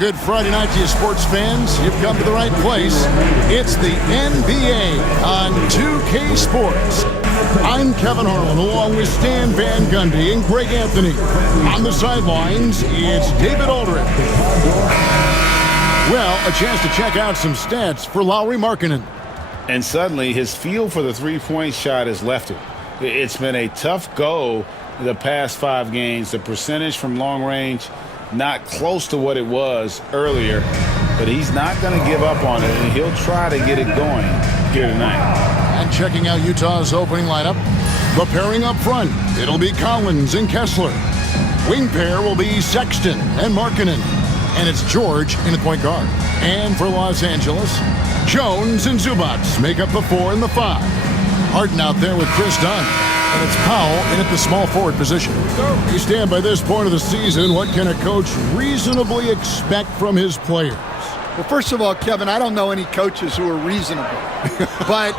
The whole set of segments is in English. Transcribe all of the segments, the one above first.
good Friday night to you sports fans. You've come to the right place. It's the NBA on 2K Sports. I'm Kevin Harlan along with Stan Van Gundy and Greg Anthony. On the sidelines, it's David Aldridge. Well, a chance to check out some stats for Lauri Markkanen. And suddenly his feel for the three-point shot has left him. It's been a tough go the past 5 games. The percentage from long range, not close to what it was earlier, but he's not going to give up on it, and he'll try to get it going here tonight. And checking out Utah's opening lineup, the pairing up front, it'll be Collins and Kessler. Wing pair will be Sexton and Markkanen, and it's George in the point guard. And for Los Angeles, Jones and Zubac make up the 4 and the 5. Harden out there with Chris Dunn. And it's Powell in at the small forward position. You stand by this point of the season, what can a coach reasonably expect from his players? Well, first of all, Kevin, I don't know any coaches who are reasonable. But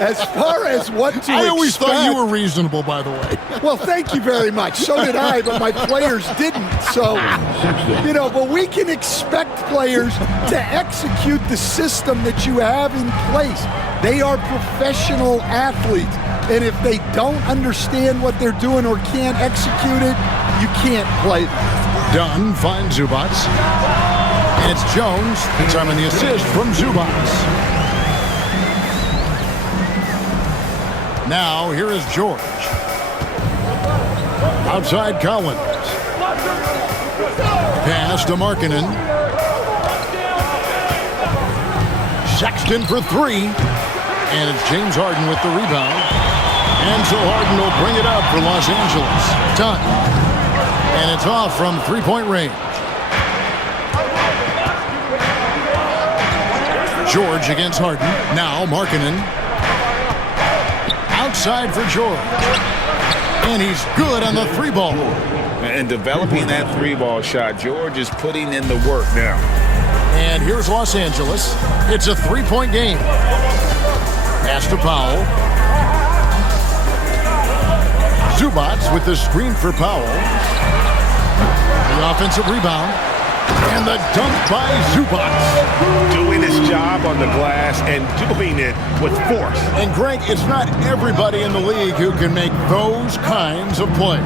as far as what to expect... I always thought you were reasonable, by the way. Well, thank you very much. So did I, but my players didn't. So, but we can expect players to execute the system that you have in place. They are professional athletes. And if they don't understand what they're doing or can't execute it, you can't play them. Dunn finds Zubac. And it's Jones. It's on the assist from Zubac. Now, here is George. Outside Collins. Pass to Markkanen. Sexton for 3. And it's James Harden with the rebound. And so Harden will bring it up for Los Angeles. Done. And it's off from three-point range. George against Harden. Now Markkanen. Outside for George. And he's good on the 3-ball. And developing that 3-ball shot, George is putting in the work now. And here's Los Angeles. It's a 3-point game. Pass to Powell. Zubac with the screen for Powell. The offensive rebound. And the dunk by Zubac. Doing his job on the glass and doing it with force. And Greg, it's not everybody in the league who can make those kinds of plays.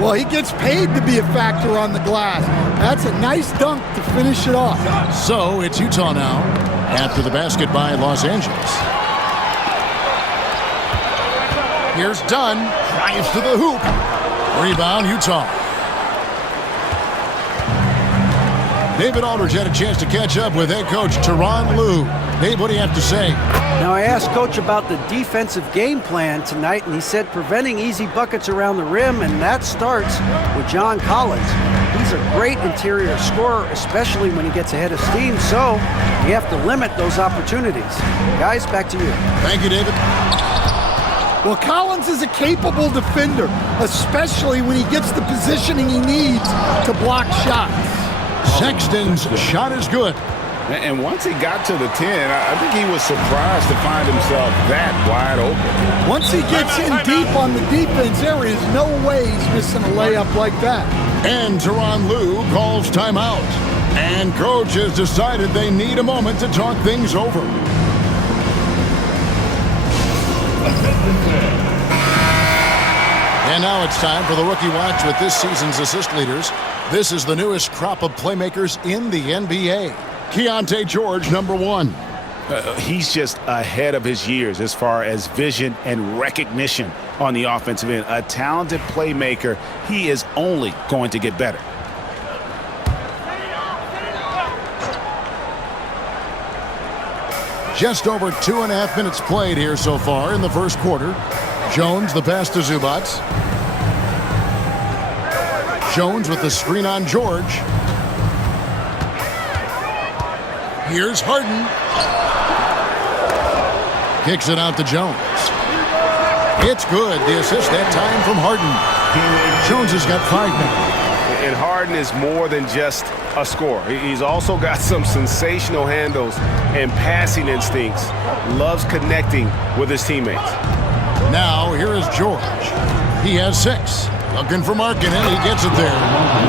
Well, he gets paid to be a factor on the glass. That's a nice dunk to finish it off. So it's Utah now after the basket by Los Angeles. Here's Dunn. Drives to the hoop. Rebound, Utah. David Aldridge had a chance to catch up with head coach Tyronn Lue. Dave, what do you have to say? Now, I asked Coach about the defensive game plan tonight, and he said preventing easy buckets around the rim, and that starts with John Collins. He's a great interior scorer, especially when he gets ahead of steam, so you have to limit those opportunities. Guys, back to you. Thank you, David. Well, Collins is a capable defender, especially when he gets the positioning he needs to block shots. Sexton's shot is good. And once he got to the 10, I think he was surprised to find himself that wide open. Once he gets in deep on the defense, there is no way he's missing a layup like that. And Tyronn Lue calls timeout. And coach has decided they need a moment to talk things over. And now it's time for the Rookie Watch with this season's assist leaders. This is the newest crop of playmakers in the NBA. Keontae George, number 1. He's just ahead of his years as far as vision and recognition on the offensive end. A talented playmaker. He is only going to get better. Just over 2.5 minutes played here so far in the first quarter. Jones, the pass to Zubac. Jones with the screen on George. Here's Harden. Kicks it out to Jones. It's good. The assist that time from Harden. Jones has got 5 now. And Harden is more than just a scorer. He's also got some sensational handles and passing instincts. Loves connecting with his teammates. Now, here is George. He has 6. Looking for Markkanen. He gets it there.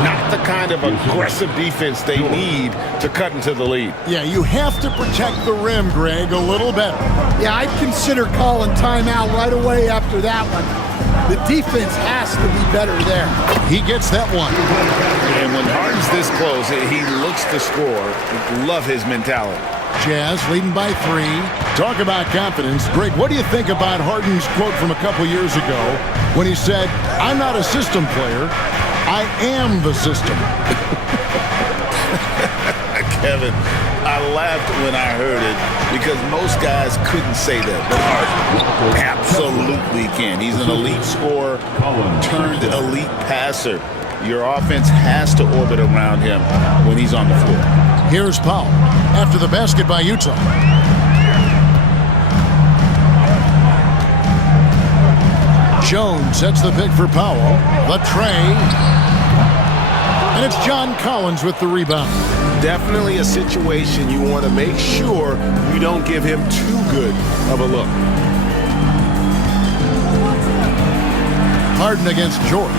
Not the kind of aggressive defense they need to cut into the lead. Yeah, you have to protect the rim, Greg, a little better. Yeah, I'd consider calling timeout right away after that one. The defense has to be better there. He gets that one. And when Harden's this close, he looks to score. Love his mentality. Jazz leading by 3. Talk about confidence. Greg, what do you think about Harden's quote from a couple years ago when he said, "I'm not a system player, I am the system"? Kevin, I laughed when I heard it because most guys couldn't say that, but Harden absolutely can. He's an elite scorer turned elite passer. Your offense has to orbit around him when he's on the floor. Here's Powell after the basket by Utah. Jones sets the pick for Powell. The tray. And it's John Collins with the rebound. Definitely a situation you want to make sure you don't give him too good of a look. Harden against George.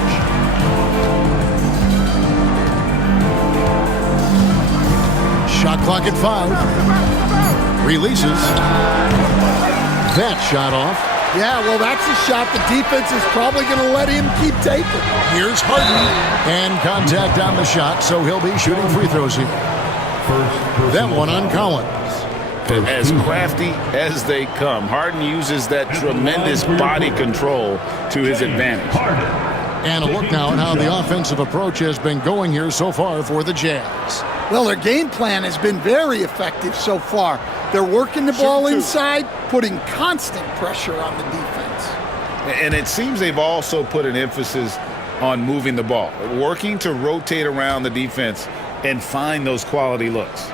Shot clock at 5. Releases. That shot off. Yeah, well, that's a shot the defense is probably going to let him keep taking. Here's Harden. And contact on the shot, so he'll be shooting free throws here. That one on Collins. As crafty as they come, Harden uses that tremendous body control to his advantage. And a look now at how the offensive approach has been going here so far for the Jazz. Well, their game plan has been very effective so far. They're working the ball inside, putting constant pressure on the defense. And it seems they've also put an emphasis on moving the ball, working to rotate around the defense and find those quality looks.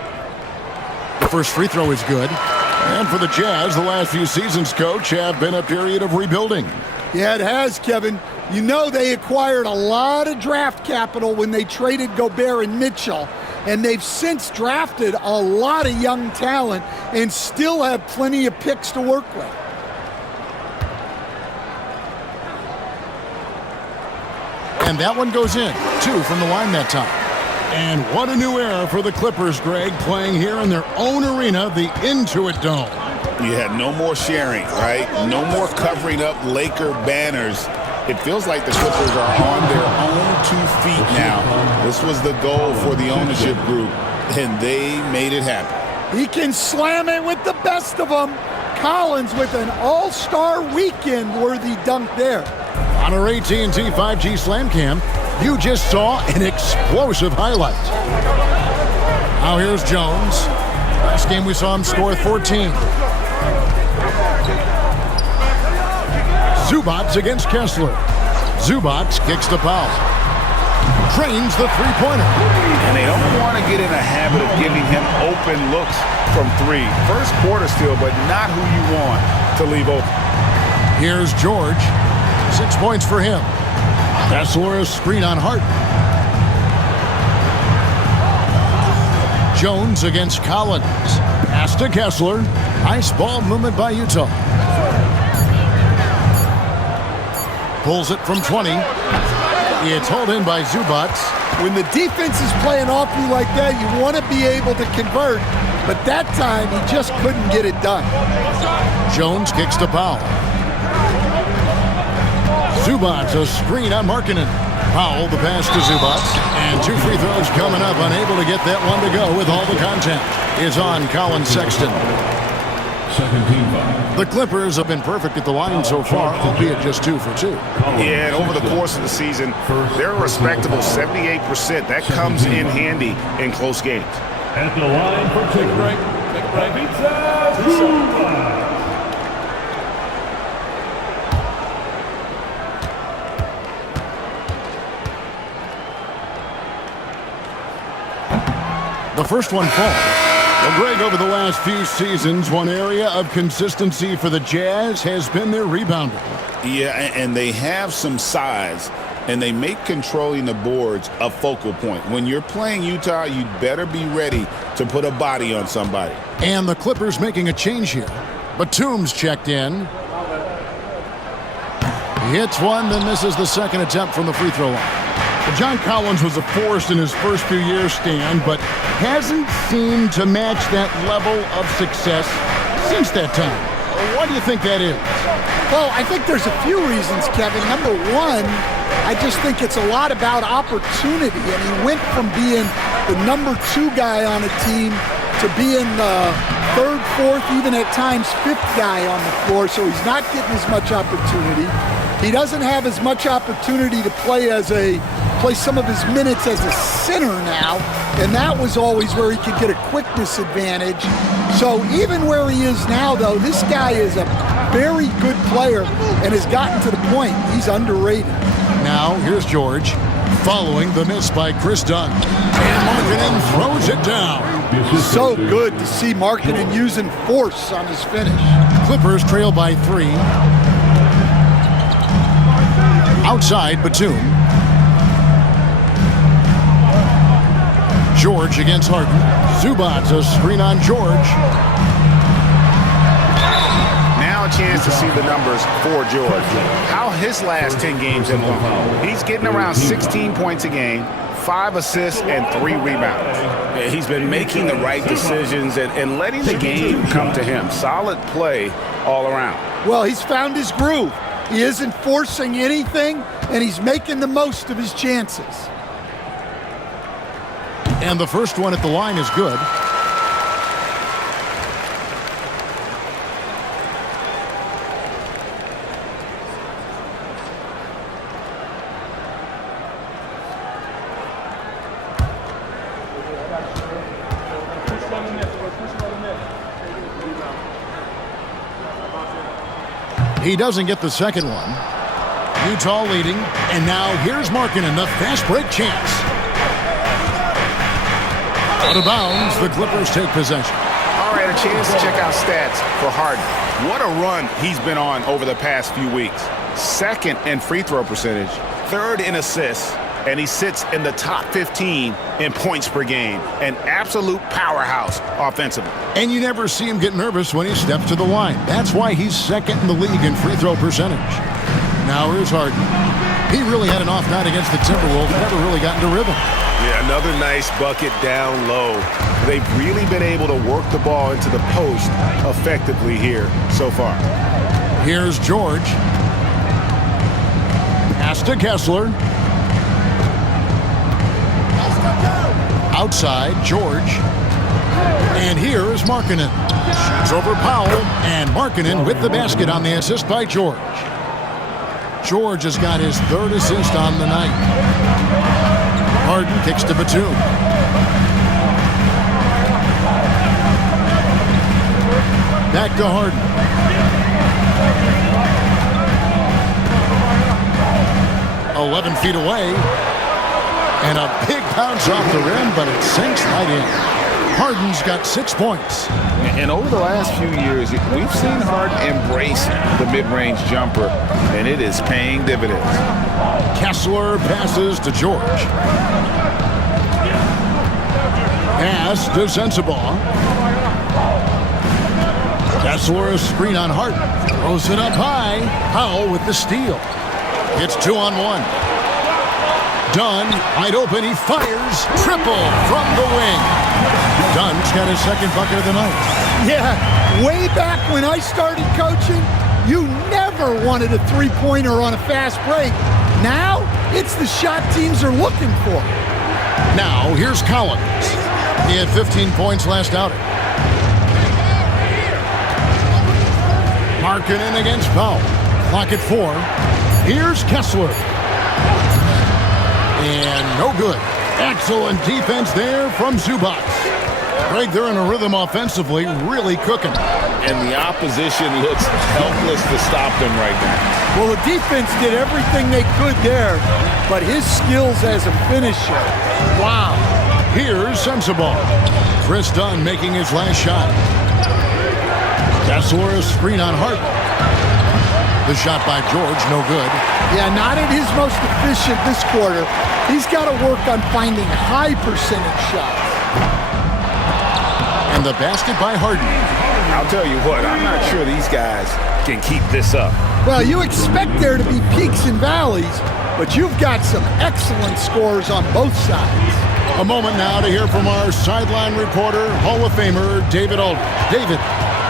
The first free throw is good. And for the Jazz, the last few seasons, Coach, have been a period of rebuilding. Yeah, it has, Kevin. You know they acquired a lot of draft capital when they traded Gobert and Mitchell, and they've since drafted a lot of young talent and still have plenty of picks to work with. And that one goes in. 2 from the line that time. And what a new era for the Clippers, Greg, playing here in their own arena, the Intuit Dome. You had no more sharing, right? No more covering up Laker banners. It feels like the Clippers are on their own 2 feet now. This was the goal for the ownership group, and they made it happen. He can slam it with the best of them. Collins with an all-star weekend-worthy dunk there. On our AT&T 5G Slam Cam, you just saw an explosive highlight. Now here's Jones. Last game we saw him score 14. Zubac against Kessler. Zubac kicks to Powell. Trains the three-pointer. And they don't want to get in a habit of giving him open looks from 3. First quarter still, but not who you want to leave open. Here's George. 6 points for him. Kessler a screen on Harden. Jones against Collins. Pass to Kessler. Nice ball movement by Utah. Pulls it from 20. It's hauled in by Zubac. When the defense is playing off you like that, you want to be able to convert. But that time, he just couldn't get it done. Jones kicks to Powell. Zubac a screen on Markkanen. Powell the pass to Zubac. And 2 free throws coming up. Unable to get that one to go with all the contact. Is on Colin Sexton. The Clippers have been perfect at the line so far, albeit just 2 for 2. Yeah, and over the course of the season, they're a respectable 78%. That comes in handy in close games. At the line for take a break. The first one falls. Well, Greg, over the last few seasons, one area of consistency for the Jazz has been their rebounding. Yeah, and they have some size, and they make controlling the boards a focal point. When you're playing Utah, you'd better be ready to put a body on somebody. And the Clippers making a change here. Batum's checked in. He hits one, then misses the second attempt from the free throw line. John Collins was a force in his first few years, Stan, but hasn't seemed to match that level of success since that time. Why do you think that is? Well, I think there's a few reasons, Kevin. Number one, I just think it's a lot about opportunity. And he went from being the number 2 guy on a team to being the 3rd, 4th, even at times 5th guy on the floor. So he's not getting as much opportunity. He doesn't have as much opportunity to play some of his minutes as a center now, and that was always where he could get a quickness advantage. So even where he is now, though, this guy is a very good player and has gotten to the point he's underrated. Now, here's George, following the miss by Chris Dunn. And Markkanen throws it down. So good to see Markkanen using force on his finish. Clippers trail by 3. Outside, Batum. George against Harden. Zubac's a screen on George. Now a chance to see the numbers for George. How his last 10 games have gone. He's getting around 16 points a game, 5 assists, and 3 rebounds. He's been making the right decisions and letting the game come to him. Solid play all around. Well, he's found his groove. He isn't forcing anything, and he's making the most of his chances. And the first one at the line is good. He doesn't get the second one. Utah leading, and now here's Markkanen, the fast break chance. Out of bounds, the Clippers take possession. All right, a chance to check out stats for Harden. What a run he's been on over the past few weeks. 2nd in free throw percentage, 3rd in assists, and he sits in the top 15 in points per game. An absolute powerhouse offensively. And you never see him get nervous when he steps to the line. That's why he's 2nd in the league in free throw percentage. Now here's Harden. He really had an off night against the Timberwolves, never really got into rhythm. Yeah, another nice bucket down low. They've really been able to work the ball into the post effectively here so far. Here's George. Pass to Kessler. Outside, George. And here is Markkanen. Shoots over Powell, and Markkanen with the basket on the assist by George. George has got his 3rd assist on the night. Harden kicks to Batum. Back to Harden. "11 feet away. And a big bounce off the rim, but it sinks right in. Harden's got 6 points. And over the last few years, we've seen Harden embrace the mid-range jumper, and it is paying dividends. Kessler passes to George. Pass to Sensabaugh. Kessler a screen on Harden. Throws it up high. Powell with the steal. It's 2-on-1. Dunn, wide open, he fires. Triple from the wing. Dunn's got his 2nd bucket of the night. Yeah, way back when I started coaching, you never wanted a 3-pointer on a fast break. Now, it's the shot teams are looking for. Now, here's Collins. He had 15 points last outing. Markkanen against Powell. Clock at 4. Here's Kessler. And no good. Excellent defense there from Zubac. Greg, they're in a rhythm offensively, really cooking. And the opposition looks helpless to stop them right now. Well, the defense did everything they could there, but his skills as a finisher, wow. Here's Sensabaugh. Chris Dunn making his last shot. Kessler a screen on Harden. The shot by George, no good. Yeah, not at his most efficient this quarter. He's got to work on finding high percentage shots. And the basket by Harden. I'll tell you what, I'm not sure these guys can keep this up. Well, you expect there to be peaks and valleys, but you've got some excellent scores on both sides. A moment now to hear from our sideline reporter, Hall of Famer David Aldridge. David.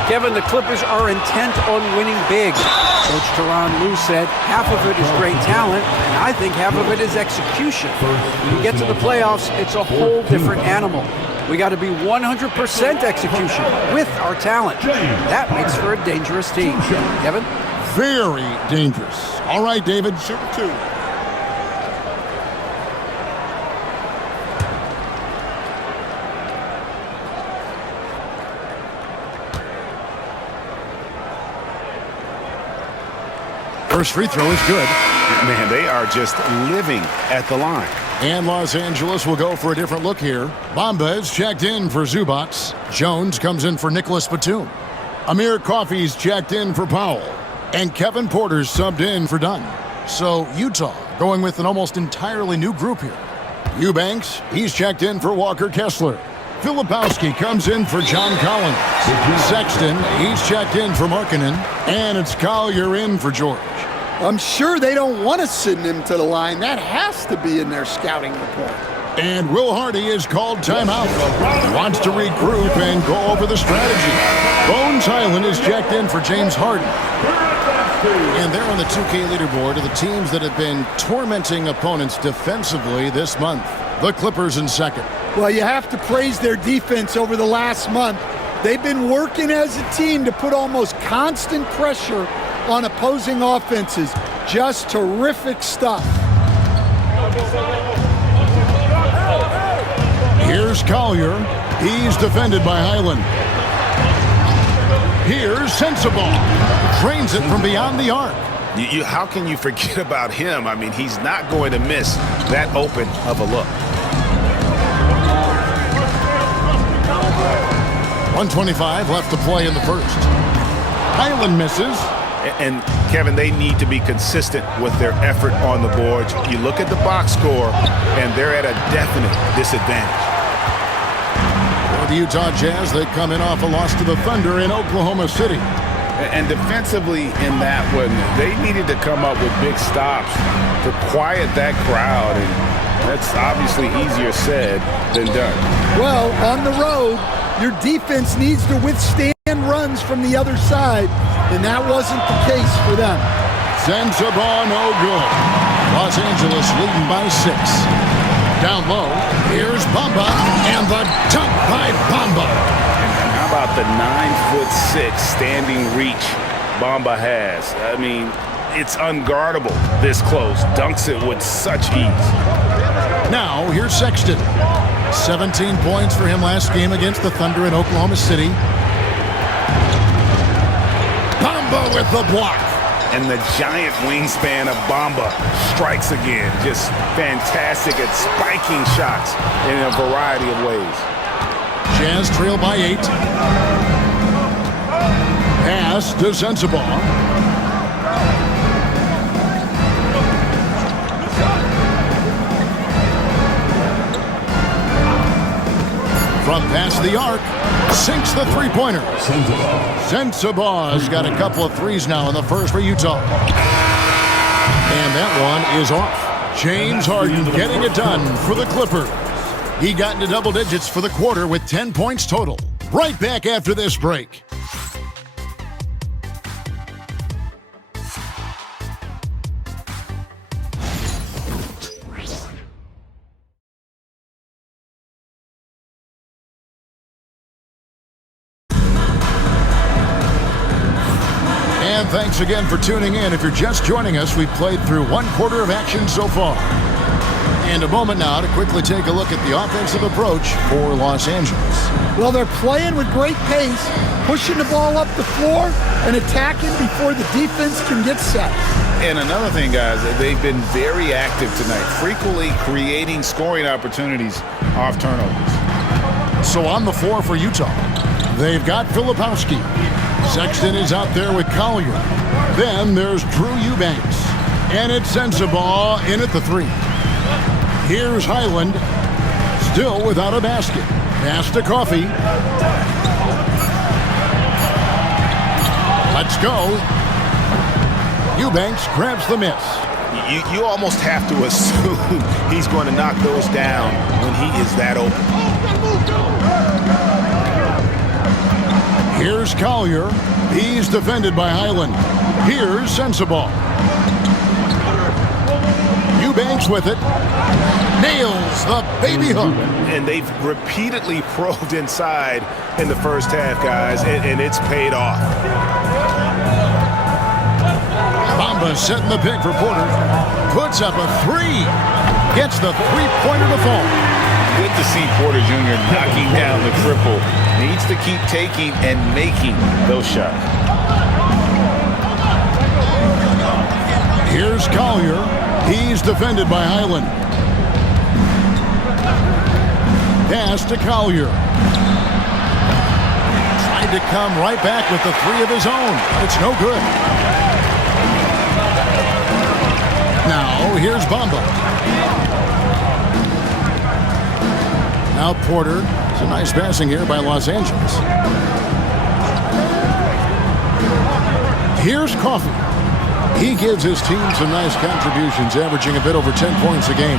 Kevin, the Clippers are intent on winning big. Coach Tyronn Lue said half of it is great talent, and I think half of it is execution. When you get to the playoffs, it's a whole different animal. We got to be 100% execution with our talent. That makes for a dangerous team. Kevin? Very dangerous. All right, David, shoot two. First free throw is good. Man, they are just living at the line. And Los Angeles will go for a different look here. Bamba is checked in for Zubats. Jones comes in for Nicholas Batum. Amir Coffey's checked in for Powell. And Kevin Porter's subbed in for Dunn. So Utah going with an almost entirely new group here. Eubanks, he's checked in for Walker Kessler. Filipowski comes in for John Collins. Sexton, he's checked in for Markkanen. And it's Collier in for George. I'm sure they don't want to send him to the line. That has to be in their scouting report. And Will Hardy is called timeout. Wants to regroup and go over the strategy. Bones Highland is checked in for James Harden. And they're on the 2K leaderboard of the teams that have been tormenting opponents defensively this month. The Clippers in second. Well, you have to praise their defense over the last month. They've been working as a team to put almost constant pressure on opposing offenses. Just terrific stuff. Here's Collier. He's defended by Highland. Here's Sensabaugh. Drains it from beyond the arc. How can you forget about him? I mean, he's not going to miss that open of a look. 1:25 left to play in the first. Highland misses. And, Kevin, they need to be consistent with their effort on the boards. You look at the box score, and they're at a definite disadvantage. For the Utah Jazz, they come in off a loss to the Thunder in Oklahoma City. And defensively in that one, they needed to come up with big stops to quiet that crowd. And that's obviously easier said than done. Well, on the road, your defense needs to withstand runs from the other side, and that wasn't the case for them. Sensabaugh, no good. Los Angeles leading by 6. Down low, here's Bamba, and the dunk by Bamba. And how about the 9'6" standing reach Bamba has? I mean, it's unguardable this close. Dunks it with such ease. Now, here's Sexton. 17 points for him last game against the Thunder in Oklahoma City. Bamba with the block. And the giant wingspan of Bamba strikes again. Just fantastic at spiking shots in a variety of ways. Jazz trail by 8. Pass to Sensabaugh. From past the arc, sinks the three-pointer. Sensabaugh's got a couple of threes now in the first for Utah. And that one is off. James Harden getting it done for the Clippers. He got into double digits for the quarter with 10 points total. Right back after this break. Thanks again for tuning in. If you're just joining us, we've played through one quarter of action so far. And a moment now to quickly take a look at the offensive approach for Los Angeles. Well, they're playing with great pace, pushing the ball up the floor and attacking before the defense can get set. And another thing, guys, they've been very active tonight, frequently creating scoring opportunities off turnovers. So on the floor for Utah, they've got Filipowski. Sexton is out there with Collier. Then there's Drew Eubanks. And it's Sensabaugh in at the 3. Here's Highland, still without a basket. Pass to Coffey. Let's go. Eubanks grabs the miss. You almost have to assume he's going to knock those down when he is that open. Here's Collier. He's defended by Highland. Here's Sensabaugh. Eubanks with it. Nails the baby hook. And they've repeatedly probed inside in the first half, guys, and it's paid off. Bamba setting the pick for Porter. Puts up a three. Gets the three-pointer to fall. Good to see Porter Jr. knocking down the triple. Needs to keep taking and making those shots. Here's Collier. He's defended by Highland. Pass to Collier. Tried to come right back with the three of his own. It's no good. Now, here's Bamba. Now Porter. It's a nice passing here by Los Angeles. Here's Coffey. He gives his team some nice contributions, averaging a bit over 10 points a game.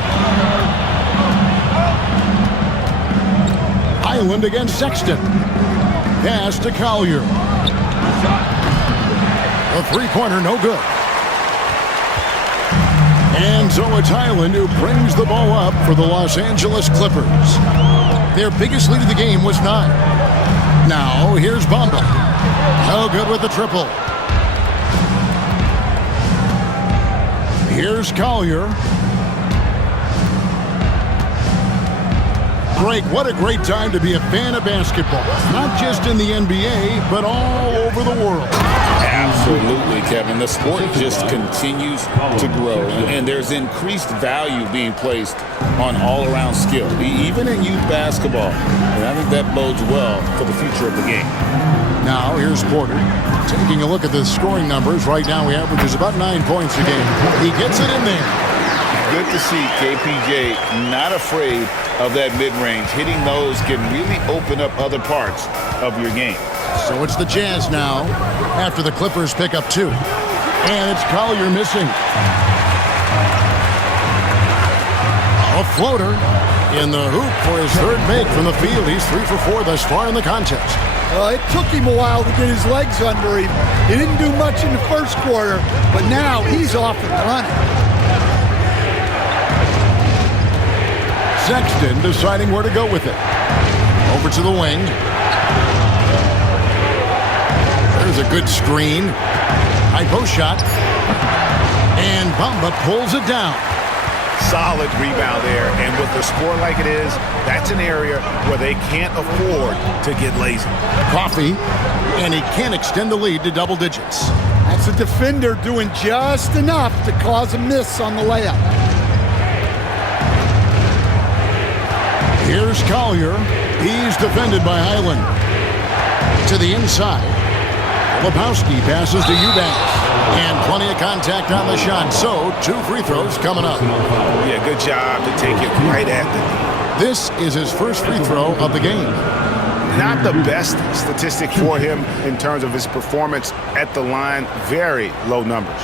Highland against Sexton. Pass to Collier. A three-pointer, no good. And so it's Highland who brings the ball up for the Los Angeles Clippers. Their biggest lead of the game was 9. Now, here's Bamba. No good with the triple. Here's Collier. Greg, what a great time to be a fan of basketball. Not just in the NBA, but all over the world. Absolutely, Kevin. The sport just continues to grow, and there's increased value being placed on all-around skill, even in youth basketball. And I think that bodes well for the future of the game. Now, here's Porter. Taking a look at the scoring numbers, right now he averages about 9 points a game. He gets it in there. Good to see KPJ not afraid of that mid-range. Hitting those can really open up other parts of your game. So it's the Jazz now after the Clippers pick up 2. And it's Collier missing. A floater in the hoop for his third make from the field. He's 3 for 4 thus far in the contest. It took him a while to get his legs under him. He didn't do much in the first quarter, but now he's off and running. Sexton deciding where to go with it. Over to the wing. There's a good screen. High post shot. And Bamba pulls it down. Solid rebound there, and with the score like it is, that's an area where they can't afford to get lazy. Coffey, and he can't extend the lead to double digits. That's a defender doing just enough to cause a miss on the layup. Here's Collier. He's defended by Highland. To the inside. Lebowski passes to Eubanks. And plenty of contact on the shot. So, 2 free throws coming up. Yeah, good job to take it right at the knee. This is his first free throw of the game. Not the best statistic for him in terms of his performance at the line. Very low numbers.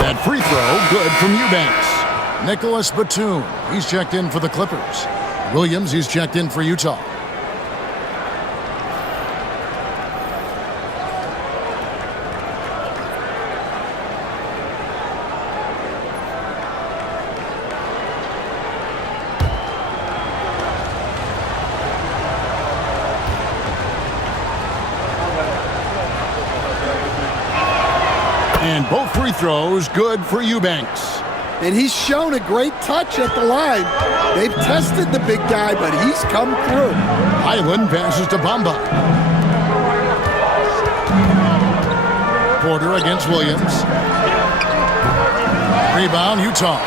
That free throw, good from Eubanks. Nicholas Batum, he's checked in for the Clippers. Williams, he's checked in for Utah. And both free throws good for Eubanks. And he's shown a great touch at the line. They've tested the big guy, but he's come through. Highland passes to Bamba. Porter against Williams. Rebound, Utah.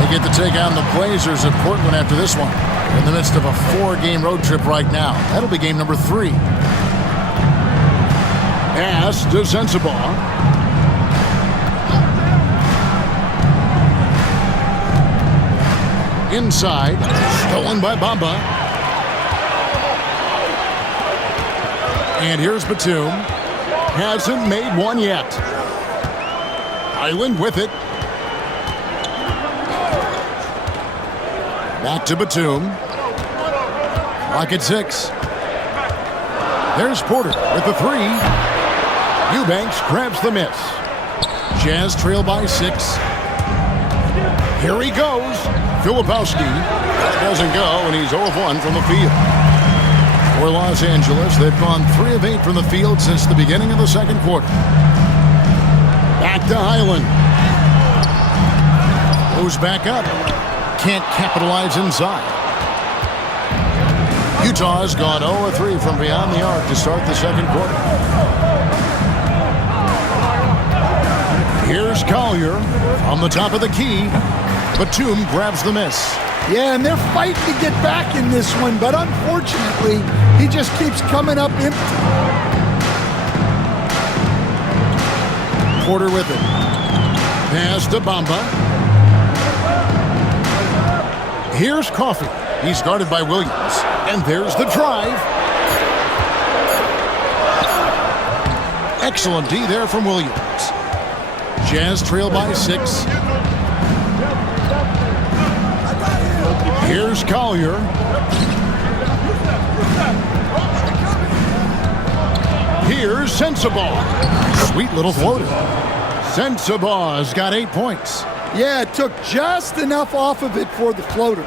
They get to take on the Blazers at Portland after this one. In the midst of a 4-game road trip right now. That'll be game number 3. Pass to Sensabaugh. Inside, stolen by Bamba. And here's Batum. Hasn't made one yet. Highland with it. Back to Batum. Clock at 6. There's Porter with the 3. Eubanks grabs the miss. Jazz trail by 6. Here he goes. Filipowski. That doesn't go, and he's 0 of 1 from the field. For Los Angeles, they've gone 3 of 8 from the field since the beginning of the second quarter. Back to Highland. Goes back up. Can't capitalize inside. Utah's gone 0 of 3 from beyond the arc to start the second quarter. Here's Collier on the top of the key. Batum grabs the miss. Yeah, and they're fighting to get back in this one, but unfortunately, he just keeps coming up empty. Porter with it. Pass to Bamba. Here's Coffey. He's guarded by Williams. And there's the drive. Excellent D there from Williams. Jazz trail by 6. Here's Collier. Here's Sensabaugh. Sweet little floater. Sensabaugh's got 8 points. Yeah, it took just enough off of it for the floater.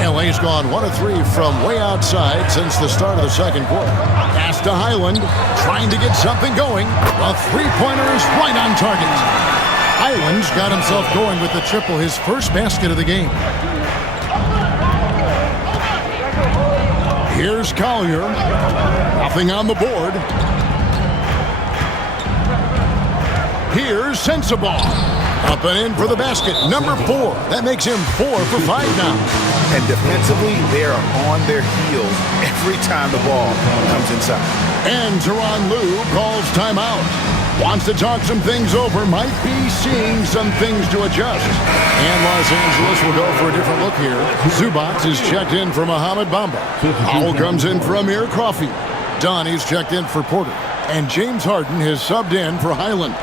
LA's gone 1 of 3 from way outside since the start of the second quarter. Pass to Highland, trying to get something going. A three-pointer is right on target. Highland's got himself going with the triple, his first basket of the game. Here's Collier. Nothing on the board. Here's Sensabaugh. Up and in for the basket, number 4. That makes him 4 for 5 now. And defensively, they are on their heels every time the ball comes inside. And Tyronn Lue calls timeout. Wants to talk some things over, might be seeing some things to adjust. And Los Angeles will go for a different look here. Zubac is checked in for Mohamed Bamba. Howell comes in for Amir Coffey. Dunn is checked in for Porter. And James Harden has subbed in for Highland.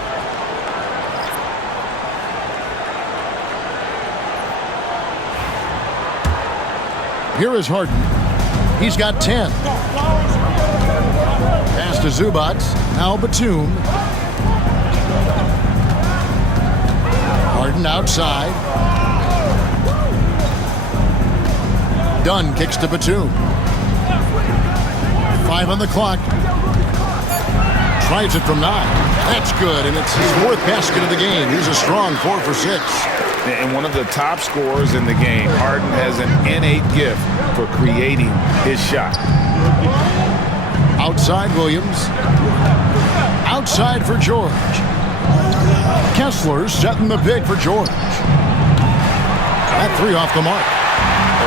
Here is Harden. He's got 10. Pass to Zubac. Now Batum. Harden outside. Dunn kicks to Batum. 5 on the clock. Tries it from 9. That's good, and it's his 4th basket of the game. He's a strong 4 for 6. And one of the top scorers in the game. Harden has an innate gift for creating his shot. Outside Williams. Outside for George. Kessler's setting the pick for George. That 3 off the mark.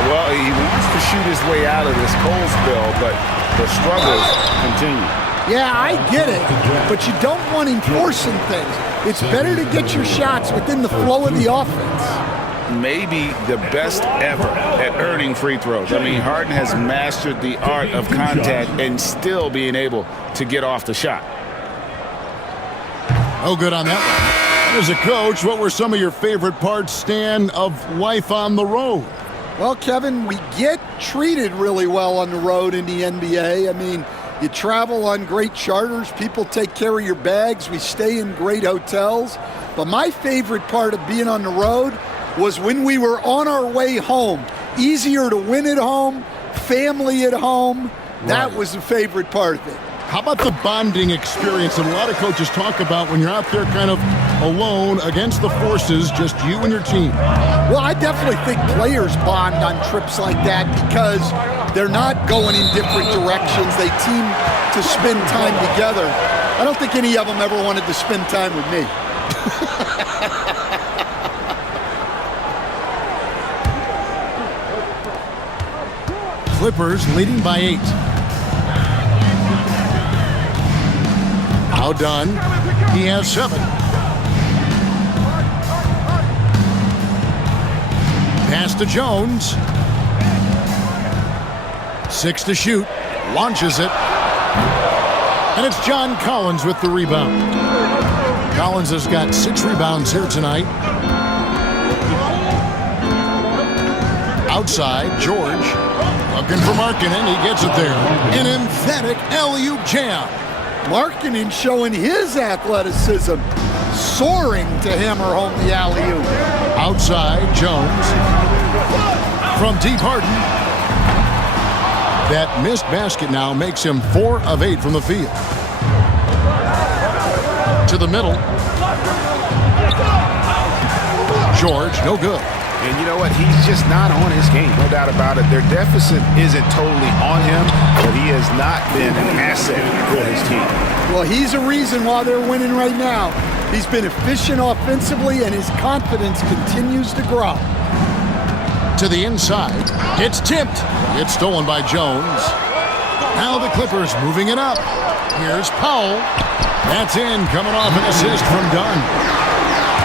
Well, he wants to shoot his way out of this cold spell, but the struggles continue. Yeah, I get it, but you don't want him forcing things. It's better to get your shots within the flow of the offense. Maybe the best ever at earning free throws. I mean, Harden has mastered the art of contact and still being able to get off the shot. Oh, good on that one. As a coach, what were some of your favorite parts, Stan, of life on the road? Well, Kevin, we get treated really well on the road in the NBA. I mean, you travel on great charters. People take care of your bags. We stay in great hotels. But my favorite part of being on the road was when we were on our way home. Easier to win at home, family at home. That was the favorite part of it. How about the bonding experience that a lot of coaches talk about when you're out there kind of alone against the forces, just you and your team? Well, I definitely think players bond on trips like that because they're not going in different directions. They team to spend time together. I don't think any of them ever wanted to spend time with me. Clippers leading by 8. Now Dunn. He has 7. Pass to Jones. 6 to shoot. Launches it. And it's John Collins with the rebound. Collins has got 6 rebounds here tonight. Outside, George. Looking for Markkanen. He gets it there. An emphatic alley-oop jam. Markkanen showing his athleticism, soaring to hammer home the alley-oop. Outside, Jones. From deep, Harden. That missed basket now makes him 4 of 8 from the field. To the middle. George, no good. And you know what? He's just not on his game, no doubt about it. Their deficit isn't totally on him, but he has not been an asset for his team. Well, he's a reason why they're winning right now. He's been efficient offensively, and his confidence continues to grow. To the inside. It's tipped. It's stolen by Jones. Now the Clippers moving it up. Here's Powell. That's in, coming off an assist from Dunn.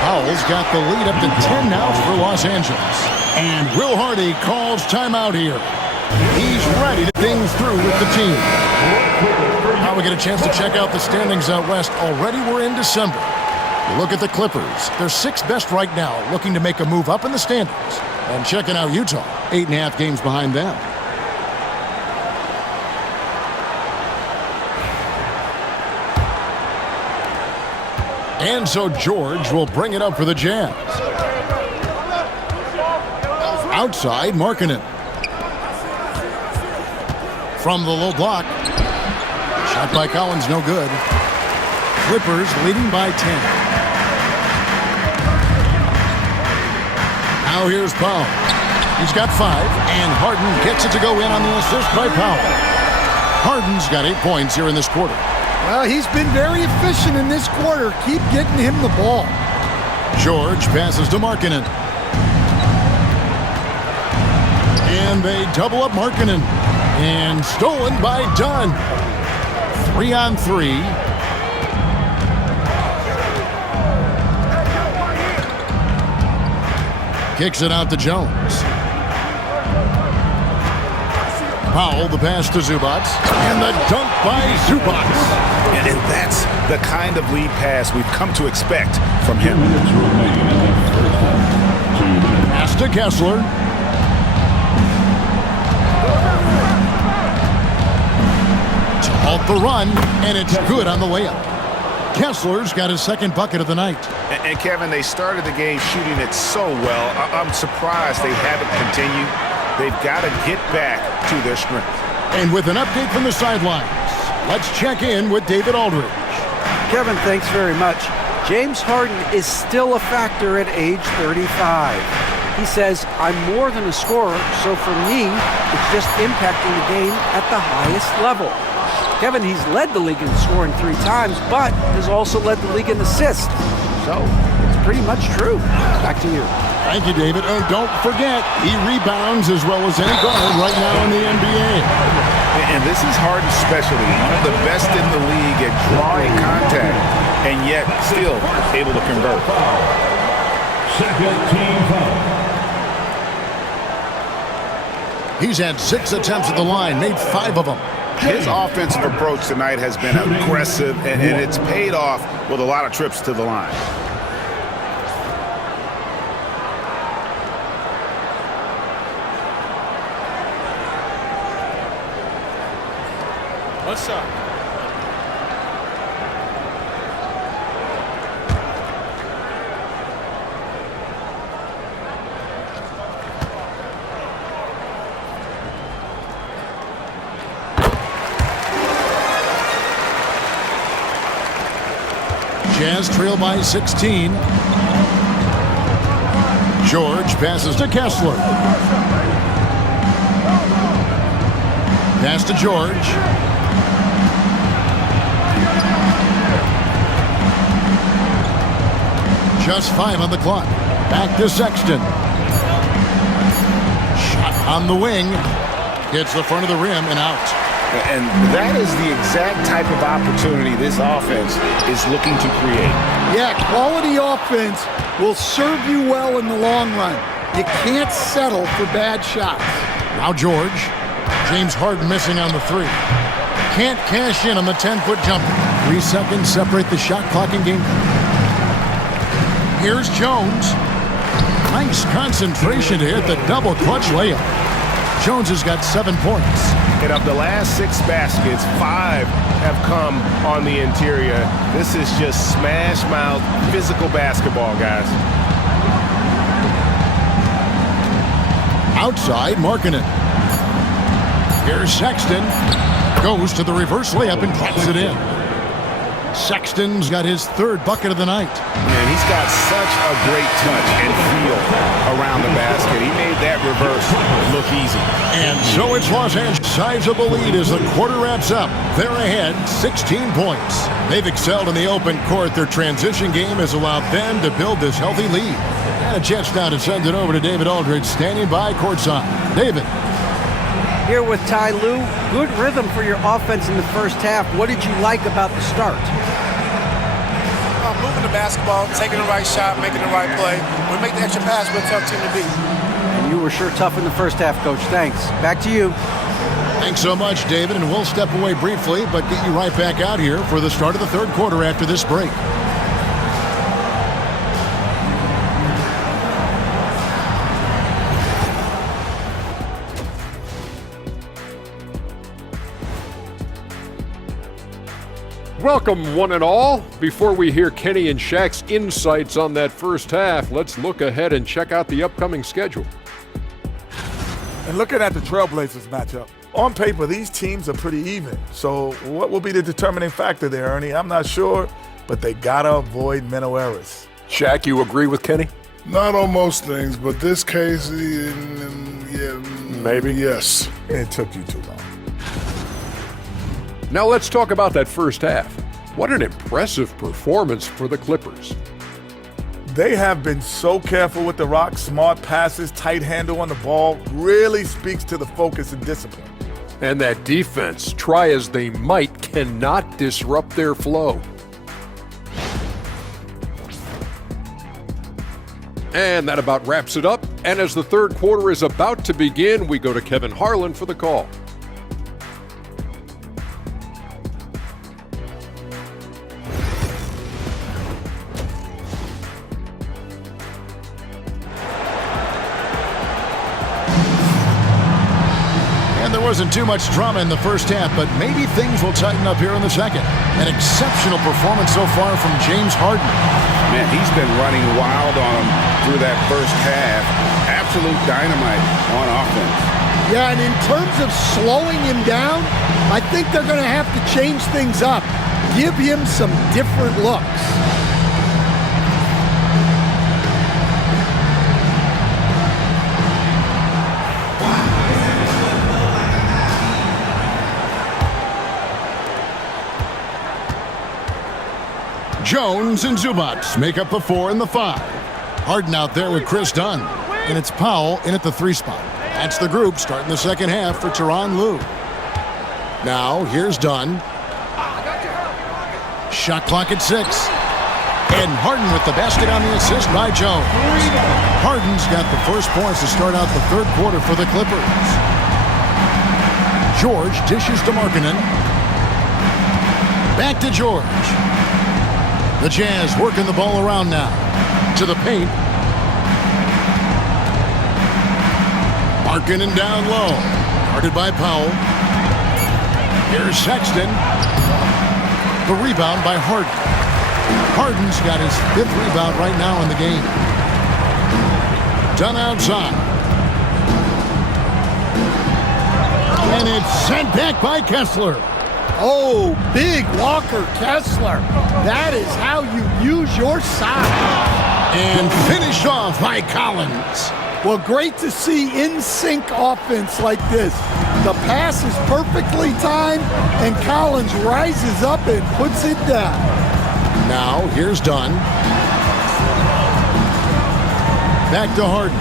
Powell's got the lead up to 10 now for Los Angeles. And Will Hardy calls timeout here. He's ready to things through with the team. Now we get a chance to check out the standings out west. Already we're in December. Look at the Clippers. They're 6th best right now, looking to make a move up in the standings. And checking out Utah, 8.5 games behind them. And so George will bring it up for the Jazz. Outside, Markkanen. From the low block. Shot by Collins, no good. Clippers leading by 10. Now here's Powell. He's got 5, and Harden gets it to go in on the assist by Powell. Harden's got 8 points here in this quarter. Well, he's been very efficient in this quarter. Keep getting him the ball. George passes to Markkanen. And they double up Markkanen. And stolen by Dunn. 3-on-3. Kicks it out to Jones. Powell, the pass to Zubac. And the dunk by Zubac. And that's the kind of lead pass we've come to expect from him. Pass to Kessler. To halt the run, and it's good on the layup. Kessler's got his 2nd bucket of the night. And Kevin, they started the game shooting it so well. I'm surprised they haven't continued. They've got to get back to their strength. And with an update from the sidelines, let's check in with David Aldridge. Kevin, thanks very much. James Harden is still a factor at age 35. He says, I'm more than a scorer, so for me, it's just impacting the game at the highest level. Kevin, he's led the league in scoring 3 times, but has also led the league in assists. So, it's pretty much true. Back to you. Thank you, David. And don't forget, he rebounds as well as any guard right now in the NBA. And this is Harden's specialty. One of the best in the league at drawing contact, and yet still able to convert. Second team foul. He's had 6 attempts at the line, made 5 of them. His offensive approach tonight has been aggressive, and it's paid off with a lot of trips to the line. What's up? Jazz trail by 16. George passes to Kessler. Pass to George. Just 5 on the clock. Back to Sexton. Shot on the wing. Hits the front of the rim and out. And that is the exact type of opportunity this offense is looking to create. Yeah, quality offense will serve you well in the long run. You can't settle for bad shots. Now George. James Harden missing on the three. Can't cash in on the 10-foot jumper. 3 seconds separate the shot clock and game. Here's Jones. Nice concentration to hit the double clutch layup. Jones has got 7 points. And of the last 6 baskets, 5 have come on the interior. This is just smash mouth physical basketball, guys. Outside, Markkanen. Here's Sexton. Goes to the reverse layup and drops it in. Sexton's got his 3rd bucket of the night. And he's got such a great touch and feel around the basket. He made that reverse look easy. And so it's Los Angeles' sizable lead as the quarter wraps up. They're ahead 16 points. They've excelled in the open court. Their transition game has allowed them to build this healthy lead. And a chance now to send it over to David Aldridge, standing by courtside. David. Here with Ty Lue, good rhythm for your offense in the first half. What did you like about the start? Moving the basketball, taking the right shot, making the right play. We make the extra pass, we're a tough team to beat. And you were sure tough in the first half, Coach. Thanks. Back to you. Thanks so much, David, and we'll step away briefly, but get you right back out here for the start of the 3rd quarter after this break. Welcome, one and all. Before we hear Kenny and Shaq's insights on that first half, let's look ahead and check out the upcoming schedule. And looking at the Trailblazers matchup, on paper, these teams are pretty even. So what will be the determining factor there, Ernie? I'm not sure, but they got to avoid mental errors. Shaq, you agree with Kenny? Not on most things, but this case, yeah, maybe. Yes. It took you too long. Now let's talk about that first half. What an impressive performance for the Clippers. They have been so careful with the rock, smart passes, tight handle on the ball, really speaks to the focus and discipline. And that defense, try as they might, cannot disrupt their flow. And that about wraps it up. And as the 3rd quarter is about to begin, we go to Kevin Harlan for the call. Wasn't too much drama in the first half, but maybe things will tighten up here in the second. An exceptional performance so far from James Harden. Man, he's been running wild on him through that first half. Absolute dynamite on offense. Yeah, and in terms of slowing him down, I think they're going to have to change things up. Give him some different looks. Jones and Zubac make up the 4 and the 5. Harden out there with Chris Dunn. And it's Powell in at the 3 spot. That's the group starting the second half for Tyronn Lue. Now, here's Dunn. Shot clock at 6. And Harden with the basket on the assist by Jones. Harden's got the first points to start out the 3rd quarter for the Clippers. George dishes to Markkanen. Back to George. The Jazz working the ball around now. To the paint. Markkanen down low. Guarded by Powell. Here's Sexton. The rebound by Harden. Harden's got his 5th rebound right now in the game. Done outside. And it's sent back by Kessler. Oh, big Walker Kessler. That is how you use your size. And finished off by Collins. Well, great to see in-sync offense like this. The pass is perfectly timed, and Collins rises up and puts it down. Now, here's Dunn. Back to Harden.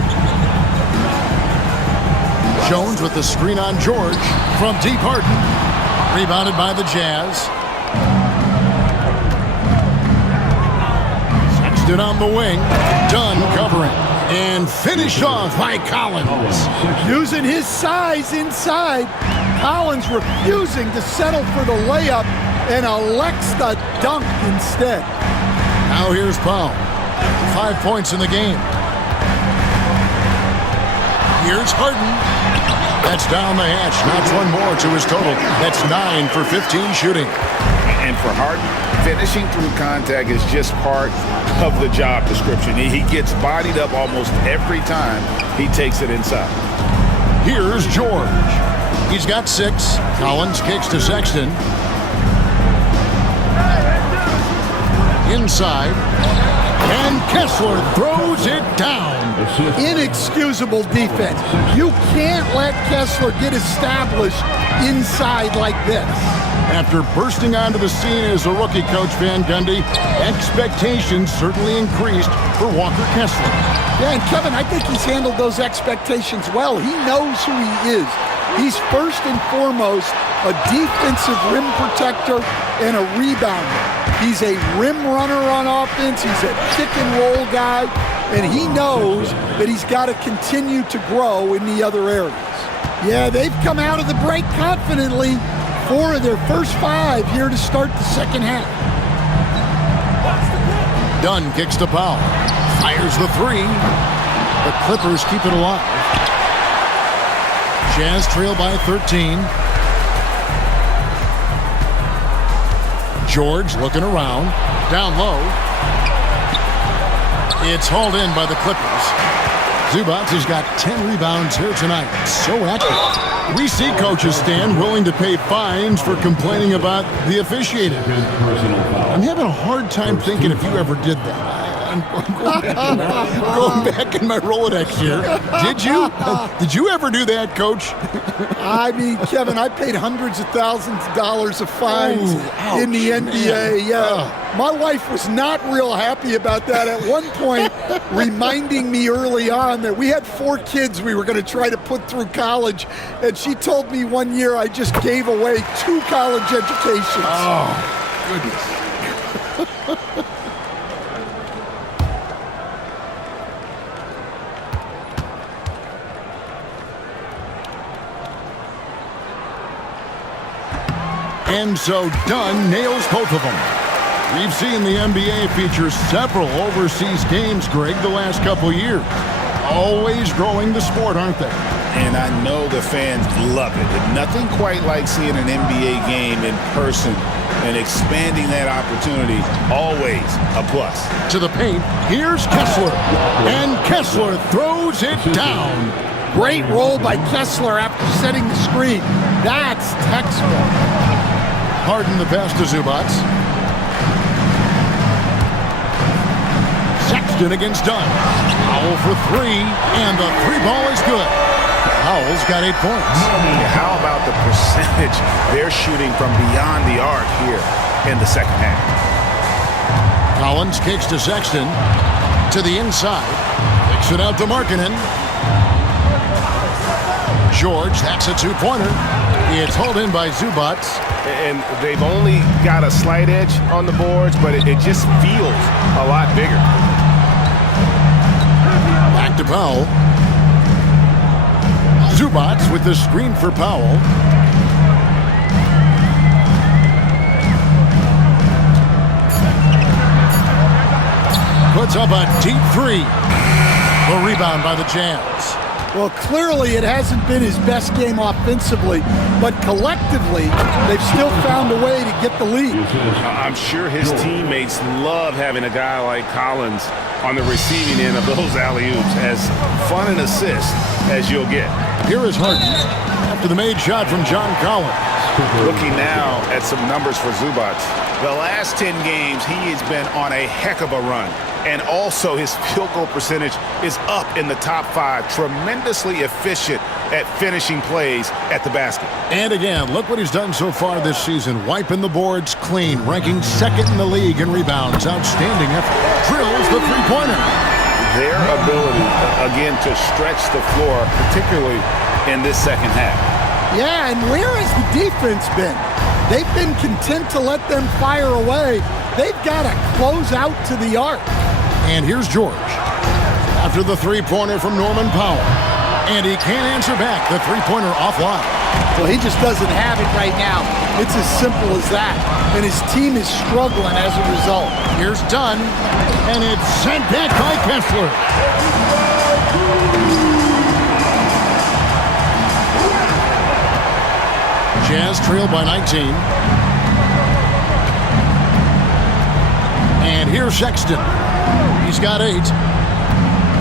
Jones with the screen on George from deep. Harden. Rebounded by the Jazz. Sexton on the wing. Dunn covering. And finished off by Collins. Using his size inside. Collins refusing to settle for the layup and elects the dunk instead. Now here's Powell. 5 points in the game. Here's Harden. That's down the hatch. Knocks one more to his total. That's 9 for 15 shooting. And for Harden, finishing through contact is just part of the job description. He gets bodied up almost every time he takes it inside. Here's George. He's got 6. Collins kicks to Sexton. Inside. And Kessler throws it down. Inexcusable defense. You can't let Kessler get established inside like this. After bursting onto the scene as a rookie, Coach Van Gundy, expectations certainly increased for Walker Kessler. Yeah, and Kevin, I think he's handled those expectations well. He knows who he is. He's first and foremost a defensive rim protector and a rebounder. He's a rim runner on offense. He's a pick and roll guy, and he knows that he's got to continue to grow in the other areas. Yeah, they've come out of the break confidently. 4 of their first 5 here to start the second half. Dunn kicks to Powell. Fires the 3. The Clippers keep it alive. Jazz trail by 13. George looking around. Down low. It's hauled in by the Clippers. Zubac has got 10 rebounds here tonight. So active. We see coaches stand willing to pay fines for complaining about the officiating. I'm having a hard time thinking if you ever did that. I'm going back in my Rolodex here. Did you? Did you ever do that, Coach? I mean, Kevin, I paid hundreds of thousands of dollars of fines in the NBA. Yeah. My wife was not real happy about that at one point, reminding me early on that we had 4 kids we were going to try to put through college, and she told me one year I just gave away 2 college educations. Oh, goodness. And so Dunn nails both of them. We've seen the NBA feature several overseas games, Greg, the last couple years. Always growing the sport, aren't they? And I know the fans love it. And nothing quite like seeing an NBA game in person and expanding that opportunity, always a plus. To the paint, here's Kessler. And Kessler throws it down. Great roll by Kessler after setting the screen. That's textbook. Harden the pass to Zubac. Sexton against Dunn. Powell for 3, and the 3 ball is good. Powell's got 8 points. Yeah, how about the percentage they're shooting from beyond the arc here in the second half? Collins kicks to Sexton. To the inside. Kicks it out to Markkanen. George, that's a 2-pointer. It's hauled in by Zubac. And they've only got a slight edge on the boards, but it just feels a lot bigger. Back to Powell. Zubac with the screen for Powell. Puts up a deep 3. The rebound by the Jazz. Well, clearly it hasn't been his best game offensively, but collectively, they've still found a way to get the lead. I'm sure his teammates love having a guy like Collins on the receiving end of those alley-oops. As fun an assist as you'll get. Here is Harden after the made shot from John Collins. Looking now at some numbers for Zubac. The last 10 games, he has been on a heck of a run. And also his field goal percentage is up in the top 5. Tremendously efficient at finishing plays at the basket. And again, look what he's done so far this season. Wiping the boards clean, ranking 2nd in the league in rebounds. Outstanding effort. Drills the 3-pointer. Their ability, again, to stretch the floor, particularly in this second half. Yeah, and where has the defense been? They've been content to let them fire away. They've got to close out to the arc. And here's George. After the three-pointer from Norman Powell. And he can't answer back. The three-pointer offline. Well, he just doesn't have it right now. It's as simple as that. And his team is struggling as a result. Here's Dunn. And it's sent back by Kessler. Jazz trail by 19. And here's Sexton. He's got 8.